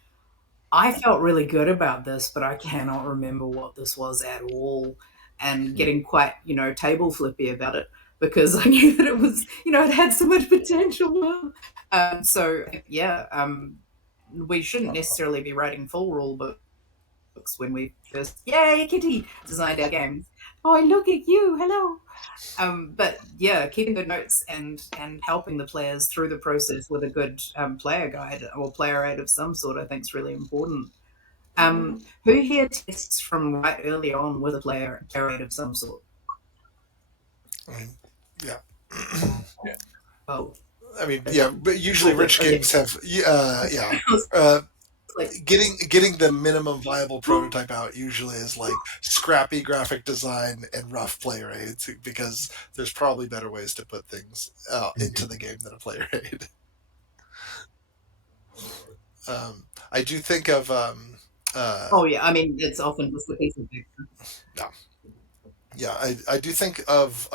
I felt really good about this, but I cannot remember what this was at all. And getting quite, table flippy about it because I knew that it was, it had so much potential. So, yeah, we shouldn't necessarily be writing full rule books when we first, yay, Kitty, designed our games. Oh, look at you, hello. But yeah, keeping good notes and helping the players through the process with a good player guide or player aid of some sort, I think is really important. Who here tests from right early on with a player aid of some sort? I mean, yeah. Yeah. Oh, I mean, yeah, but usually All good. rich Okay. games have, yeah. I was Uh, like, getting the minimum viable prototype out usually is like scrappy graphic design and rough player aids because there's probably better ways to put things into the game than a player aid. I do think of oh yeah, I mean, it's often just a piece of paper. yeah, yeah, I do think of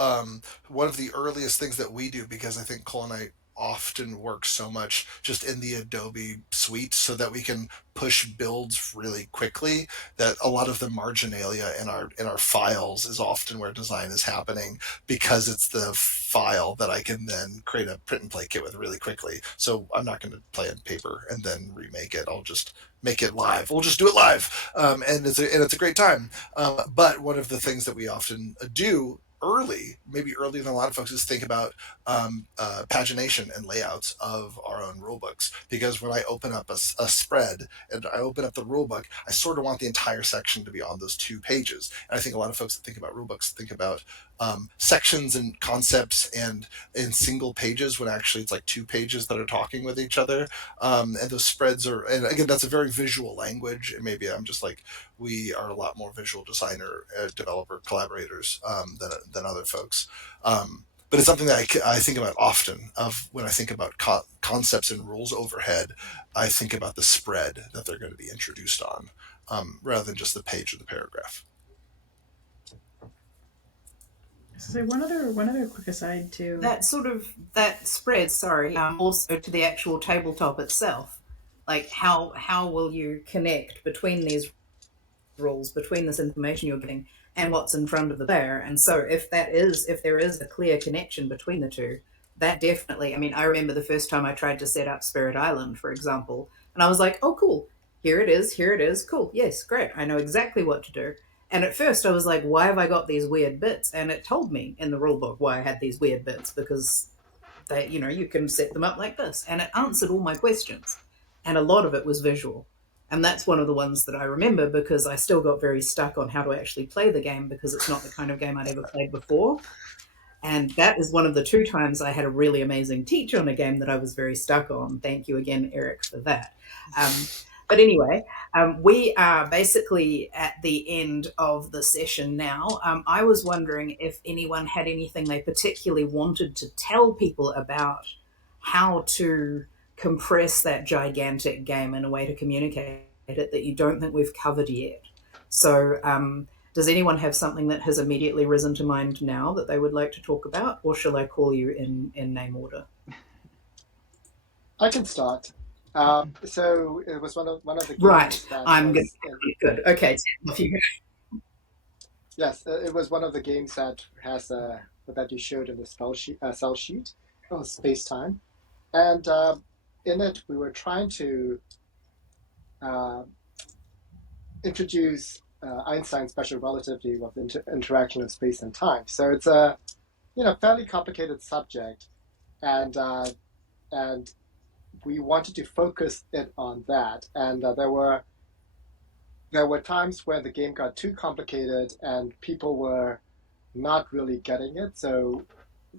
one of the earliest things that we do because I think Cole and I often work so much just in the Adobe suite so that we can push builds really quickly that a lot of the marginalia in our files is often where design is happening because it's the file that I can then create a print and play kit with really quickly. So I'm not going to play in paper and then remake it. I'll just make it live. We'll just do it live, and it's a great time. But one of the things that we often do early, maybe earlier than a lot of folks, is think about pagination and layouts of our own rule books. Because when I open up a spread and I open up the rule book, I sort of want the entire section to be on those 2 pages. And I think a lot of folks that think about rule books think about sections and concepts and in single pages when actually it's like 2 pages that are talking with each other. And those spreads are, and again, that's a very visual language. And maybe I'm just like, we are a lot more visual designer, developer collaborators than other folks. But it's something that I think about often. Of when I think about concepts and rules overhead, I think about the spread that they're going to be introduced on, rather than just the page or the paragraph. So one other quick aside too. That sort of that spread, sorry, also to the actual tabletop itself. Like how will you connect between these rules, between this information you're getting and what's in front of the player? And so if there is a clear connection between the two, that definitely, I mean, I remember the first time I tried to set up Spirit Island, for example, and I was like, oh cool, here it is, cool, yes, great, I know exactly what to do. And at first I was like, why have I got these weird bits? And it told me in the rule book why I had these weird bits, because they, you can set them up like this. And it answered all my questions. And a lot of it was visual. And that's one of the ones that I remember because I still got very stuck on how to actually play the game because it's not the kind of game I'd ever played before. And that is one of the 2 times I had a really amazing teacher on a game that I was very stuck on. Thank you again, Eric, for that. But anyway, we are basically at the end of the session now. I was wondering if anyone had anything they particularly wanted to tell people about how to compress that gigantic game in a way to communicate it that you don't think we've covered yet. So, does anyone have something that has immediately risen to mind now that they would like to talk about, or shall I call you in name order? I can start. So it was one of the Right, games that I'm was good. Okay, yes, it was one of the games that has that you showed in the cell sheet. It was space time, and in it we were trying to uh, introduce Einstein's special relativity with interaction of space and time. So it's a fairly complicated subject, and and we wanted to focus it on that. And there were times where the game got too complicated and people were not really getting it. So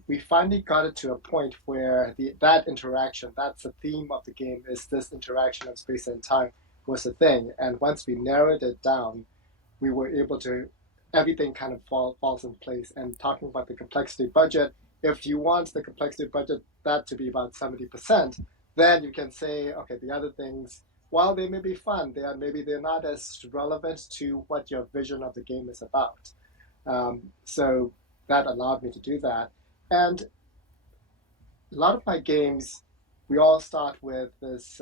we finally got it to a point where that interaction, that's the theme of the game, is this interaction of space and time was a thing. And once we narrowed it down, we were able to, everything kind of falls in place. And talking about the complexity budget, if you want the complexity budget that to be about 70%, then you can say, okay, the other things, while they may be fun, they're not as relevant to what your vision of the game is about. So that allowed me to do that. And a lot of my games, we all start with this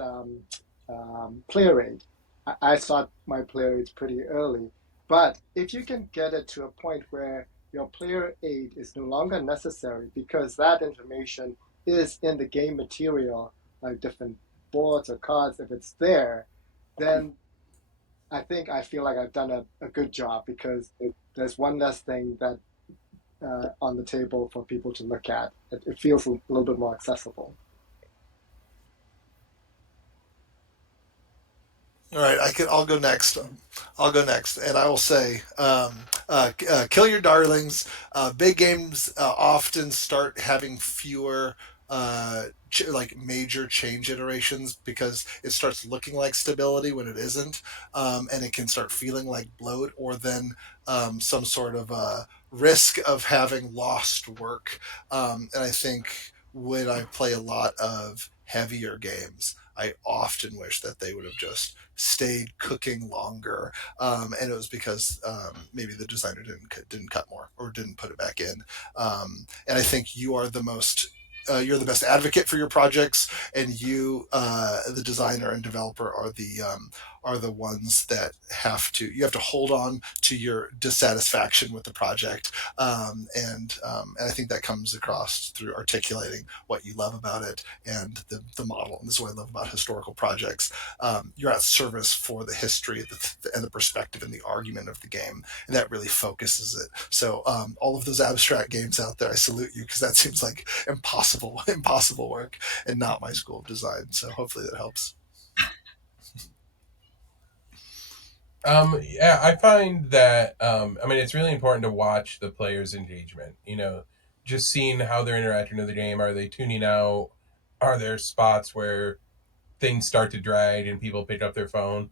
player rate. I start my player rates pretty early. But if you can get it to a point where your player aid is no longer necessary because that information is in the game material, like different boards or cards, if it's there, then I feel like I've done a good job because there's one less thing that on the table for people to look at. It feels a little bit more accessible. All right, I'll go next. I'll go next, and I will say, kill your darlings. Big games often start having fewer like major change iterations because it starts looking like stability when it isn't, and it can start feeling like bloat, or then some sort of risk of having lost work. And I think when I play a lot of heavier games, I often wish that they would have just stayed cooking longer, and it was because maybe the designer didn't cut more or didn't put it back in. And I think you are the most you're the best advocate for your projects, and you, the designer and developer, are the ones that you have to hold on to your dissatisfaction with the project, and I think that comes across through articulating what you love about it and the model. And this is what I love about historical projects. You're at service for the history and the perspective and the argument of the game, and that really focuses it. So all of those abstract games out there, I salute you, because that seems like impossible work, and not my school of design. So hopefully that helps. Yeah, I find that I mean it's really important to watch the players' engagement. Just seeing how they're interacting with the game. Are they tuning out? Are there spots where things start to drag and people pick up their phone?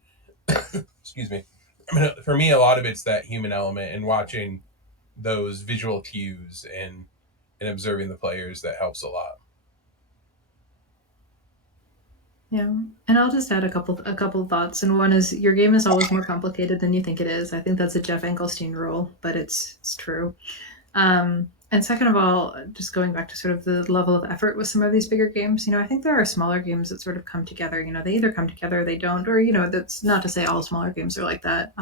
Excuse me. I mean, for me, a lot of it's that human element and watching those visual cues and observing the players that helps a lot. Yeah, and I'll just add a couple of thoughts. And one is your game is always more complicated than you think it is. I think that's a Jeff Engelstein rule, but it's true. And second of all, just going back to sort of the level of effort with some of these bigger games, I think there are smaller games that sort of come together. They either come together, or they don't, or that's not to say all smaller games are like that.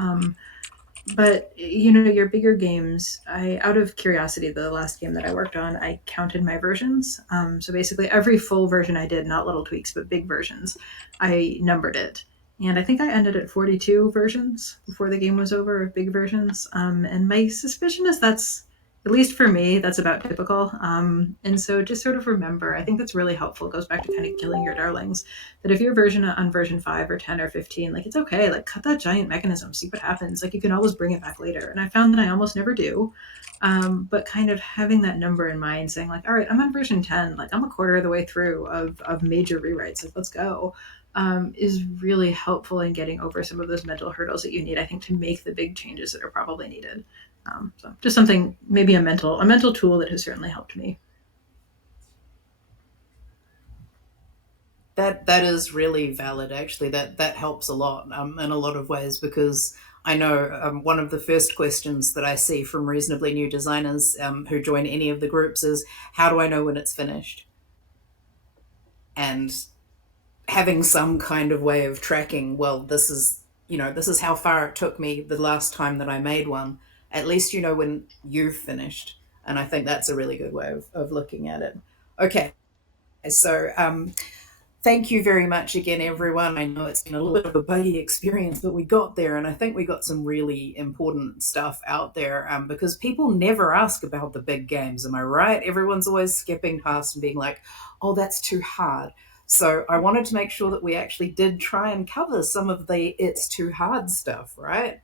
But your bigger games, I out of curiosity, the last game that I worked on, I counted my versions. So basically every full version I did, not little tweaks but big versions, I numbered it. And I think I ended at 42 versions before the game was over, of big versions. And my suspicion is that's, at least for me, that's about typical. And so just sort of remember, I think that's really helpful. It goes back to kind of killing your darlings, that if you're on version 5 or 10 or 15, like, it's okay, like, cut that giant mechanism, see what happens, like, you can always bring it back later. And I found that I almost never do. But kind of having that number in mind, saying like, all right, I'm on version 10, like, I'm a quarter of the way through of major rewrites, like, let's go, is really helpful in getting over some of those mental hurdles that you need, I think, to make the big changes that are probably needed. So just something, maybe a mental tool that has certainly helped me. That is really valid. Actually, that helps a lot, in a lot of ways, because I know, one of the first questions that I see from reasonably new designers, who join any of the groups, is how do I know when it's finished? And having some kind of way of tracking, well, this is how far it took me the last time that I made one. At least you know when you've finished, and I think that's a really good way of looking at it. Okay, so thank you very much again, everyone. I know it's been a little bit of a buggy experience, but we got there, and I think we got some really important stuff out there, because people never ask about the big games. Am I right? Everyone's always skipping past and being like, oh, that's too hard. So I wanted to make sure that we actually did try and cover some of the it's too hard stuff, right?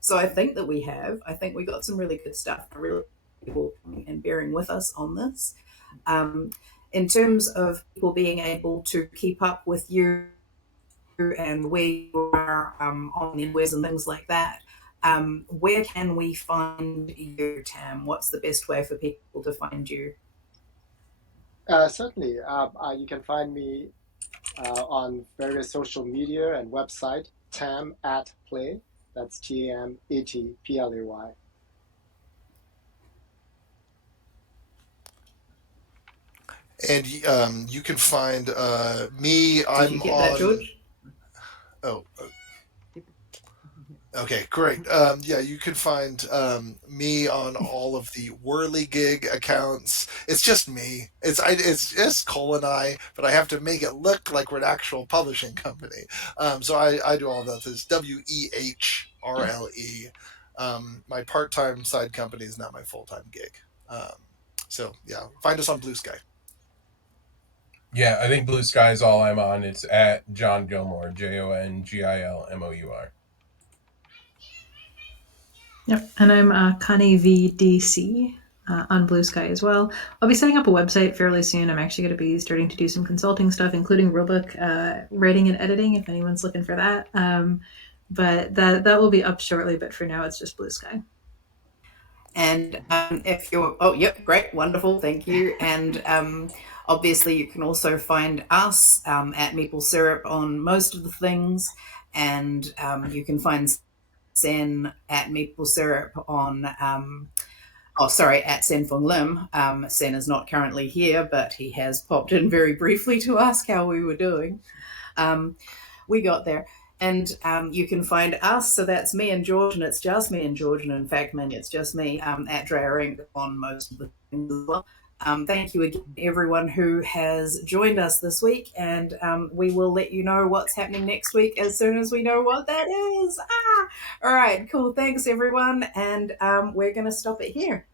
So I think that we have. I think we got some really good stuff. I really people coming and bearing with us on this. Um, in terms of people being able to keep up with you and where you are, on the webs and things like that, where can we find you, Tam? What's the best way for people to find you? Certainly, you can find me on various social media and website. Tam at play. That's TAMATPLAY. And you can find me. Did you I'm get that, on. George? Oh, okay, great. Yeah, you can find me on all of the Whirligig accounts. It's just me. It's just Cole and I, but I have to make it look like we're an actual publishing company. So I do all that. It's WEHRLE. My part-time side company is not my full-time gig. So yeah, find us on Blue Sky. Yeah, I think Blue Sky is all I'm on. It's at John Gilmour, JONGILMOUR. Yep, and I'm Connie VDC. on Blue Sky as well. I'll be setting up a website fairly soon. I'm actually going to be starting to do some consulting stuff, including rulebook writing and editing, if anyone's looking for that. But that will be up shortly. But for now, it's just Blue Sky. And if you're, oh, yep, great, wonderful, thank you. And obviously, you can also find us at Maple Syrup on most of the things. And you can find Sen at Maple Syrup on, at Sen Fung Lim. Sen is not currently here, but he has popped in very briefly to ask how we were doing. We got there. And you can find us, so that's me and George, and it's just me and George, and in fact, man, it's just me at Drarink on most of the things as well. Thank you again, everyone who has joined us this week, and we will let you know what's happening next week as soon as we know what that is. All right, cool. Thanks, everyone, and we're going to stop it here.